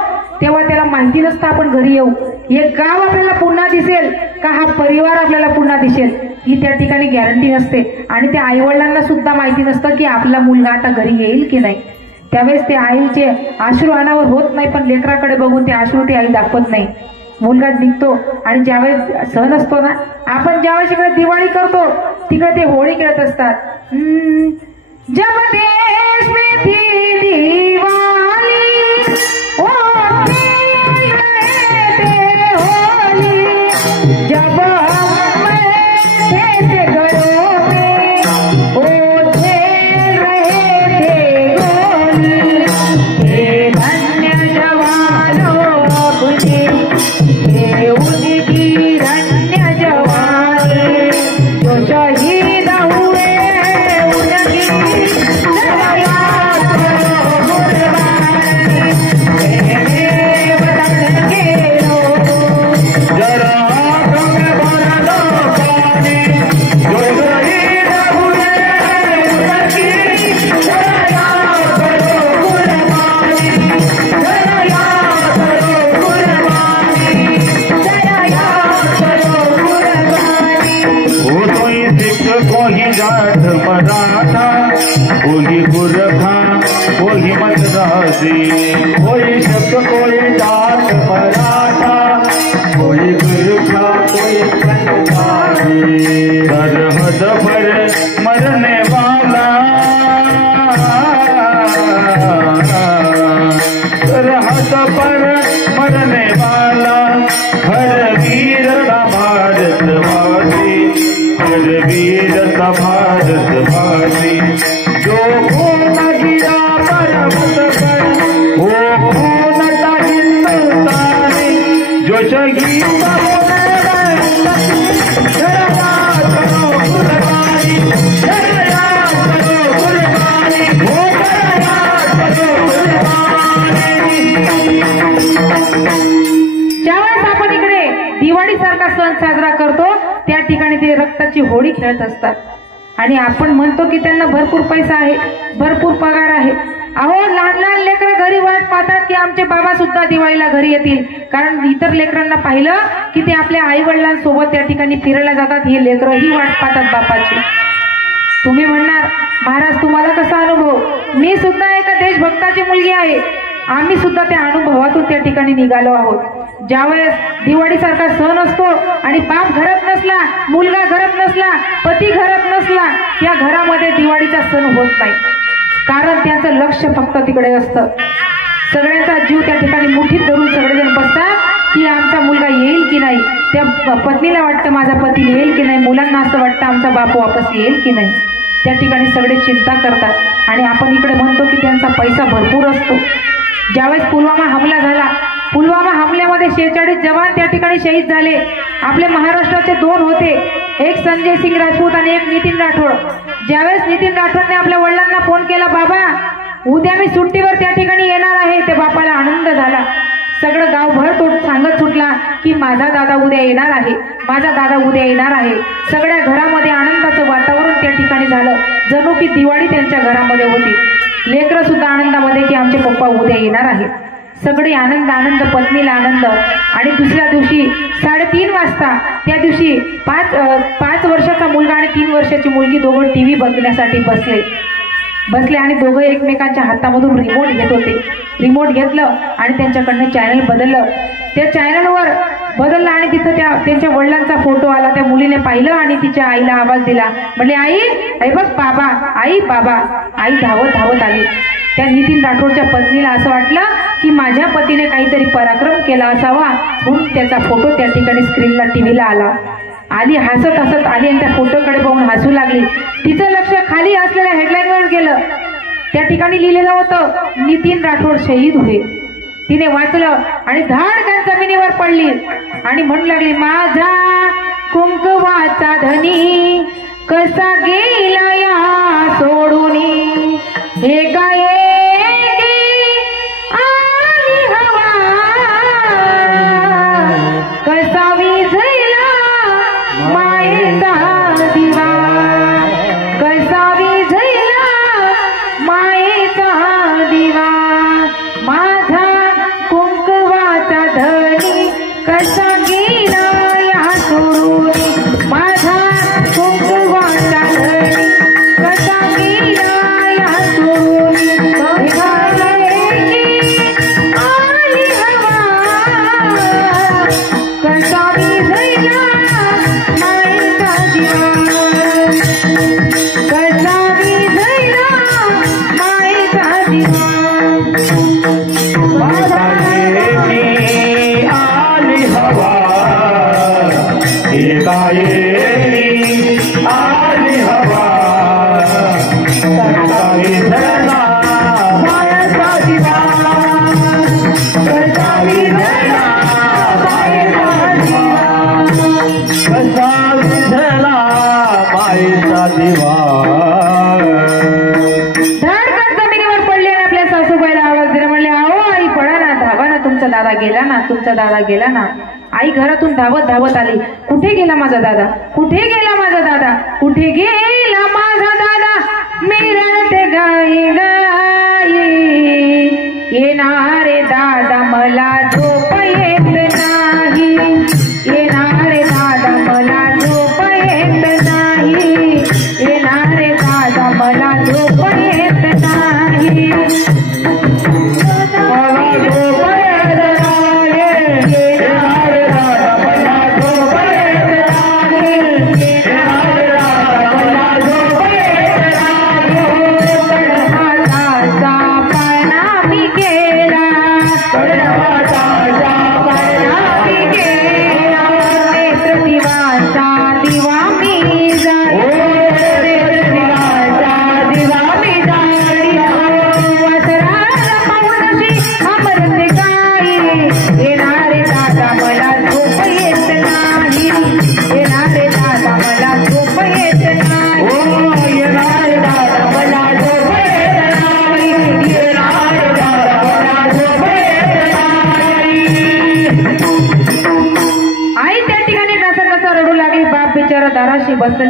तेव्हा त्याला माहिती नसतं आपण घरी येऊ. एक गाव आपल्याला पुन्हा दिसेल का हा परिवार आपल्याला पुन्हा दिसेल ही त्या ठिकाणी गॅरंटी नसते. आणि त्या आईवडिलांना सुद्धा माहिती नसतं की आपला मुलगा आता घरी येईल की नाही. त्यावेळेस ते आईचे अश्रू अनावर होत नाही, पण लेकराकडे बघून ते अश्रू ती आई दाखवत नाही. मुलगा निघतो आणि ज्यावेळेस सण असतो ना, आपण ज्यावेळेस इकडे दिवाळी करतो तिकडे ते होळी खेळत असतात. जब देश में थी दिवाली होली, जब हम थे घरों में वो खेल रहे थे होली. हे धन्य जवानों अपने, हे उनकी धन्य जवानी, जो शहीद हुए कोई गुरखा कोई मद्रासी, कोई शब्द कोई जात मराठा, कोई गुरखा कोई पंजाबी. सरहद पर मरने वाला, सरहद पर मरने वाला, हर वीर का भारतवासी, हर वीर का भारतवासी. जो खून गिरा पर्वत पर, वो खून का होळी खेळत असतात आणि आपण म्हणतो की त्यांना भरपूर पैसा आहे, भरपूर पगार आहे. अहो, लहान लहान लेकरं घरी वाट पाहतात की आमचे बाबा सुद्धा दिवाळीला घरी येतील, कारण इतर लेकरांना पाहिलं की ते आपल्या आई वडिलांसोबत त्या ठिकाणी फिरायला जातात. ही लेकरं ही वाट पाहतात बापाची. तुम्ही म्हणणार महाराज तुम्हाला कसा अनुभव? मी सुद्धा एका देशभक्ताची मुलगी आहे. आम्ही सुद्धा त्या अनुभवातून त्या ठिकाणी निघालो आहोत. ज्यावेळेस दिवाळीसारखा सण असतो आणि बाप घरात नसला, मुलगा घरात नसला, पती घरात नसला, त्या घरामध्ये दिवाळीचा सण होत नाही. कारण त्यांचं लक्ष फक्त तिकडे असतं. सगळ्यांचा जीव त्या ठिकाणी मुठीत धरून सगळेजण बसतात की आमचा मुलगा येईल की नाही. त्या पत्नीला वाटतं माझा पती येईल की नाही, मुलांना असं वाटतं आमचा बाप वापस येईल की नाही. त्या ठिकाणी सगळे चिंता करतात आणि आपण इकडे म्हणतो की त्यांचा पैसा भरपूर असतो. ज्यावेळेस पुलवामा हमला झाला, पुलवामा हमल्यामध्ये 46 जवान त्या ठिकाणी शहीद झाले. आपले महाराष्ट्राचे 2 होते, एक संजय सिंग राजपूत आणि एक नितीन राठोड. ज्यावेळेस नितीन राठोडने आपल्या वडिलांना फोन केला, बाबा उद्या मी सुट्टीवर त्या ठिकाणी येणार आहे, त्या बापाला आनंद झाला. सगळं गावभर तो सांगत सुटला की माझा दादा उद्या येणार आहे, माझा दादा उद्या येणार आहे. सगळ्या घरामध्ये आनंदाचं वातावरण त्या ठिकाणी झालं, जणू की दिवाळी त्यांच्या घरामध्ये होती. लेकरं सुद्धा आनंदामध्ये की आमचे पप्पा उद्या येणार आहेत. सगळे आनंद आनंद, पत्नीला आनंद. आणि दुसऱ्या दिवशी 3:30 वाजता त्या दिवशी 5 वर्षाचा मुलगा आणि 3 वर्षाची मुलगी दोघं टीव्ही बघण्यासाठी बसले आणि दोघं एकमेकांच्या हातामधून रिमोट घेत होते. रिमोट घेतलं आणि त्यांच्याकडनं चॅनल बदललं. त्या चॅनलवर बदललं आणि तिथं त्यांच्या वडिलांचा फोटो आला. त्या मुलीने पाहिलं आणि तिच्या आईला आवाज दिला. म्हणले आई, आई बघ बाबा, आई बाबा. आई धावत धावत आली. त्या नितीन राठोडच्या पत्नीला असं वाटलं की माझ्या पतीने काहीतरी पराक्रम केला असावा, म्हणून त्याचा फोटो त्या ठिकाणी स्क्रीनला टीव्हीला आला. आली हसत हसत आली आणि त्या फोटोकडे बघून हसू लागली. तिचं लक्ष खाली असलेल्या हेडलाईनवर गेलं. त्या ठिकाणी लिहिलेलं होतं नितीन राठोड शहीद हुए. तिने वाचलं आणि धाडकन जमिनीवर पडली आणि म्हणू लागली, माझा कुंकवाचा धनी कसा गेला या सोडून, हे गाये आली हवा कसा विझला मायेचा दिवा, कसा विझला मायेचा दिवा, माझा कुंकवाचा धनी कसा गेला या सोडून, माझा कुंकवाचा धनी कसा गेला या सोडून, आली हवा कसा विझला मायेचा दिवा, कसा विझला मायेचा दिवा. आली हवा आली हवा कसा विझला मायेचा दिवा, कसा विझला मायेचा दिवा, कसा विझला मायेचा दिवा. धाडकन जमिनीवर पडले आणि आपल्या सासूबाईला आवाज दिला. म्हणले, अहो आई पडा ना, धावा ना, तुमचा दादा गेला ना, तुमचा दादा गेला ना. आई घरातून धावत धावत आली. कुठे गेला माझा दादा, कुठे गेला माझा दादा, कुठे गेला माझा दादा, मी रडते गाई गाई, येणारे दादा मला झोप येत नाही, येणारे दादा मला झोप येत नाही, येणारे दादा मला झोप येत नाही, मला झोप येत नाही, येणारे दादा मला झोप येत नाही, येणारे दादा मला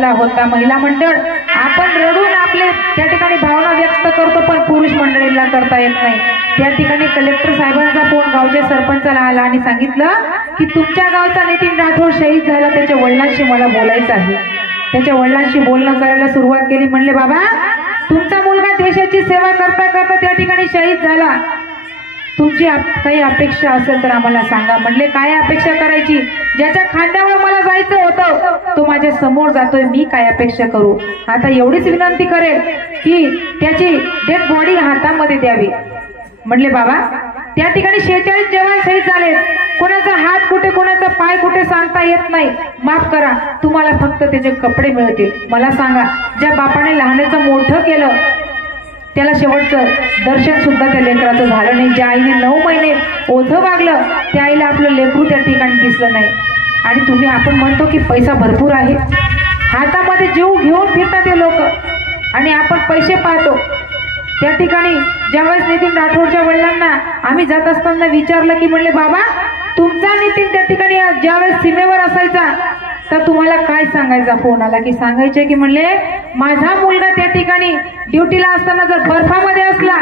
बसला होता. महिला मंडळ, आपण रडून आपले त्या ठिकाणी भावना व्यक्त करतो, पण पुरुष मंडळीला करता येत नाही. त्या ठिकाणी कलेक्टर साहेबांचा फोन गावच्या सरपंचाला आला आणि सांगितलं की तुमच्या गावचा नितीन राठोड शहीद झाला, त्याच्या वडिलांशी मला बोलायचं आहे. त्याच्या वडिलांशी बोलणं करायला सुरुवात केली. म्हणले बाबा, तुमचा मुलगा देशाची सेवा करता करता त्या ठिकाणी शहीद झाला, तुमची काही अपेक्षा असेल तर आम्हाला सांगा. म्हणले काय अपेक्षा करायची, ज्याच्या खांद्यावर मला जायचं होतं तो माझ्या समोर जातोय, मी काय अपेक्षा करू. आता एवढीच विनंती करेल की त्याची डेड बॉडी हातामध्ये द्यावी. म्हणले बाबा, त्या ठिकाणी 46 जवान शहीद झाले, कोणाचा हात कुठे कोणाचा पाय कुठे सांगता येत नाही, माफ करा, तुम्हाला फक्त त्याचे कपडे मिळतील. मला सांगा, ज्या बापाने लहानाचं मोठं केलं त्याला शेवटचं दर्शन सुद्धा त्या लेकराचं झालं नाही. ज्या आईने 9 महिने ओझं वागलं त्या आईला आपलं लेकरू त्या ठिकाणी दिसलं नाही. आणि आपण म्हणतो की पैसा भरपूर आहे, हातामध्ये जीव घेऊन फिरतात ते लोक, आणि आपण पैसे पाहतो. त्या ठिकाणी ज्यावेळेस नितीन राठोडच्या वडिलांना आम्ही जात असताना विचारलं की म्हणले बाबा, तुमचा नितीन त्या ठिकाणी ज्यावेळेस सीमेवर असायचा तर तुम्हाला काय सांगायचा फोन आला की सांगायचे की म्हणले माझा मुलगा त्या ठिकाणी ड्युटीला असताना जर बर्फामध्ये असला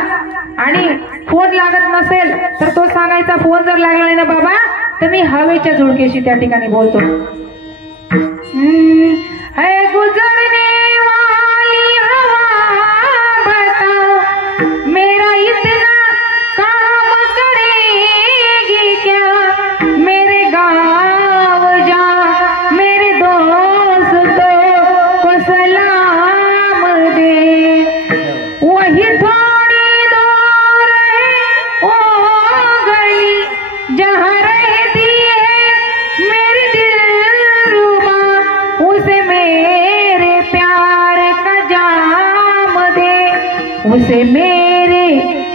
आणि फोन लागत नसेल तर तो सांगायचा, फोन जर लागला नाही ना बाबा तर मी हवेच्या झुळकेशी त्या ठिकाणी बोलतो. है गुजरने वाली हवा बता मेरा इतना काम करेगी क्या, मेरे गाँव जा मेरे दोस्तों को सलाम दे, वही थोड़ी दूर है वो गली जहाँ रहती है मेरी दिलरुबा, उसे मेरे प्यार का जाम दे, उसे मेरे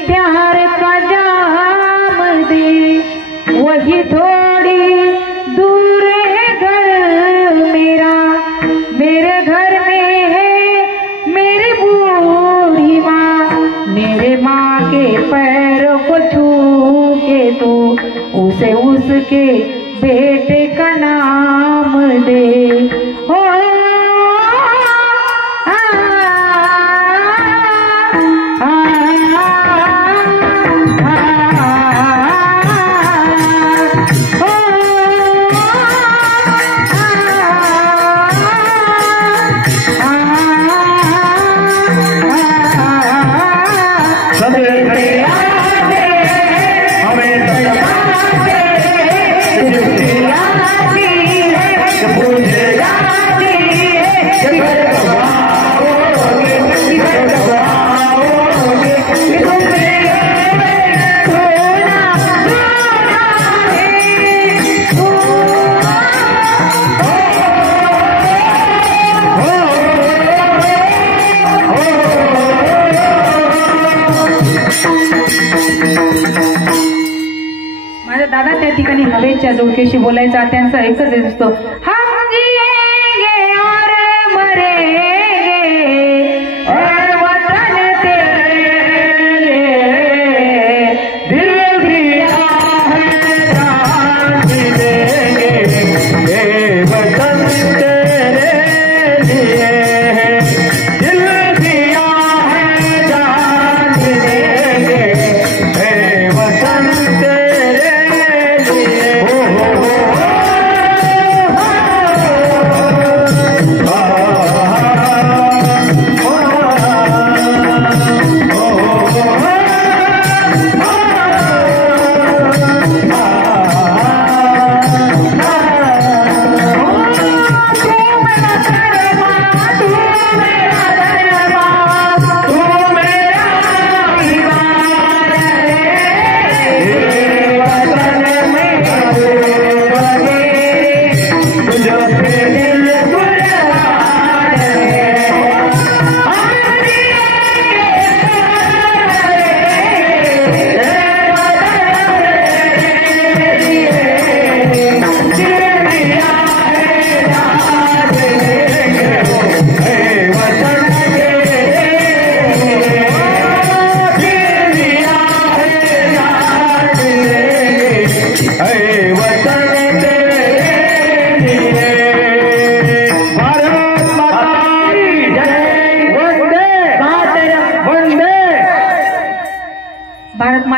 प्यार का जाम दे, वही थोड़ी दूर है घर मेरा, मेरे घर में है मेरी बूढ़ी माँ, मेरे माँ के पैरों को छू के तू उसे उसके बेटे का नाम दे. हो माझा दादा त्या ठिकाणी हवेच्या झुळकेशी बोलायचा. त्यांचा एकच असतो, हम जिएंगे और मरेंगे वतन तेरे लिए, दिल दिया है जान देंगे ये वतन तेरे लिए, दिल दिया है जान देंगे ये वतन तेरे लिए.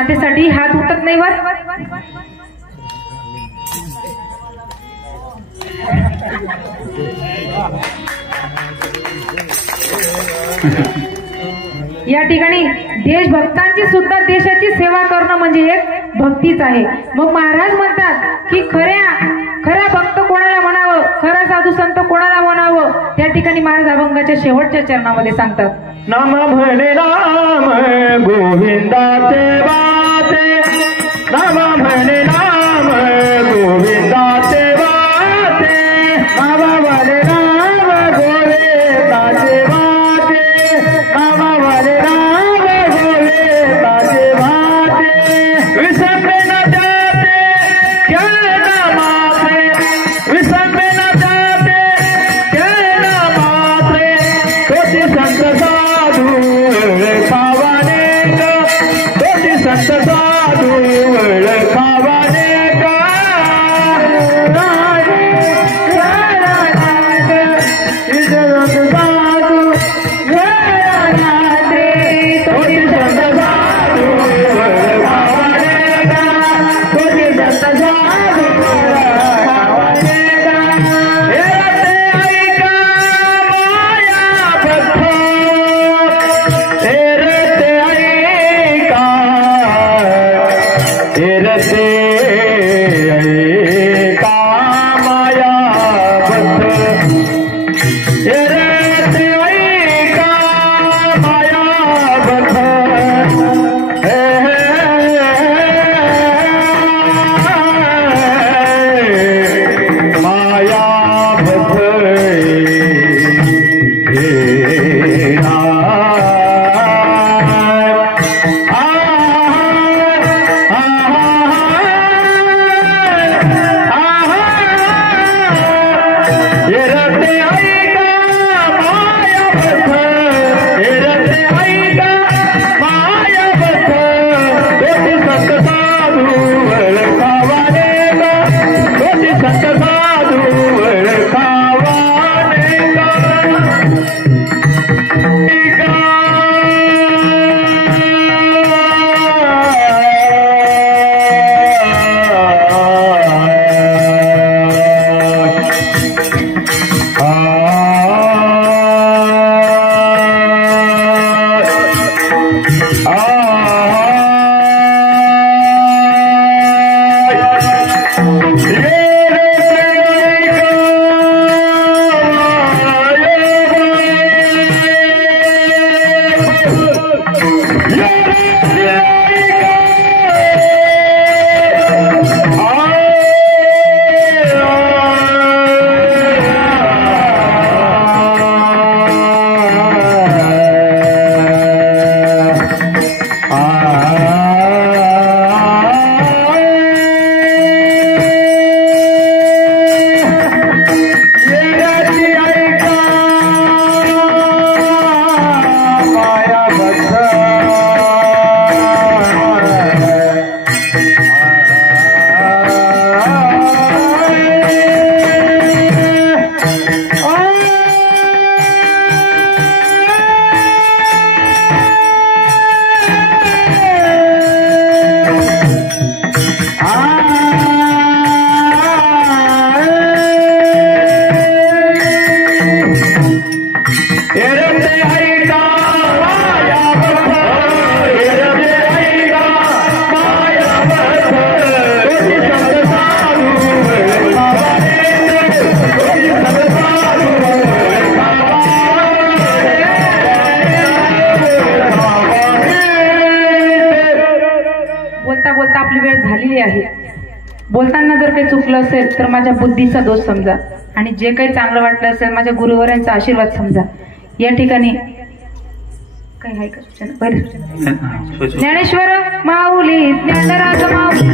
मातेसाठी हात उठत नाही वर. या ठिकाणी देशभक्तांची सुद्धा देशाची सेवा करणं म्हणजे एक भक्तीच आहे. मग महाराज म्हणतात की खरा भक्त कोणाला म्हणावं, खरा साधू संत कोणाला म्हणावं. त्या ठिकाणी महाराज अभंगाच्या शेवटच्या चरणामध्ये सांगतात, नाम म्हणे नाम गोविंदाचे वाचे, नाम म्हणे नाम गोविंदाचे वाचे, नाम म्हणे नाम गोविंदाचे वाचे, नाम म्हणे नाम गोविंदाचे वाचे. विसंबे न जाते क्या नामाचे, विसंबे न जाते क्या नामाचे. कोटी संत साधू खावाने का, कोटी संत साधू खावाने का. बोलता आपली वेळ झालेली आहे. बोलताना जर काही चुकलं असेल तर माझ्या बुद्धीचा दोष समजा, आणि जे काही चांगलं वाटलं असेल माझ्या गुरुवरांचा आशीर्वाद समजा. या ठिकाणी काही आहे का सूचना? ज्ञानेश्वर माऊली ज्ञानराज माऊली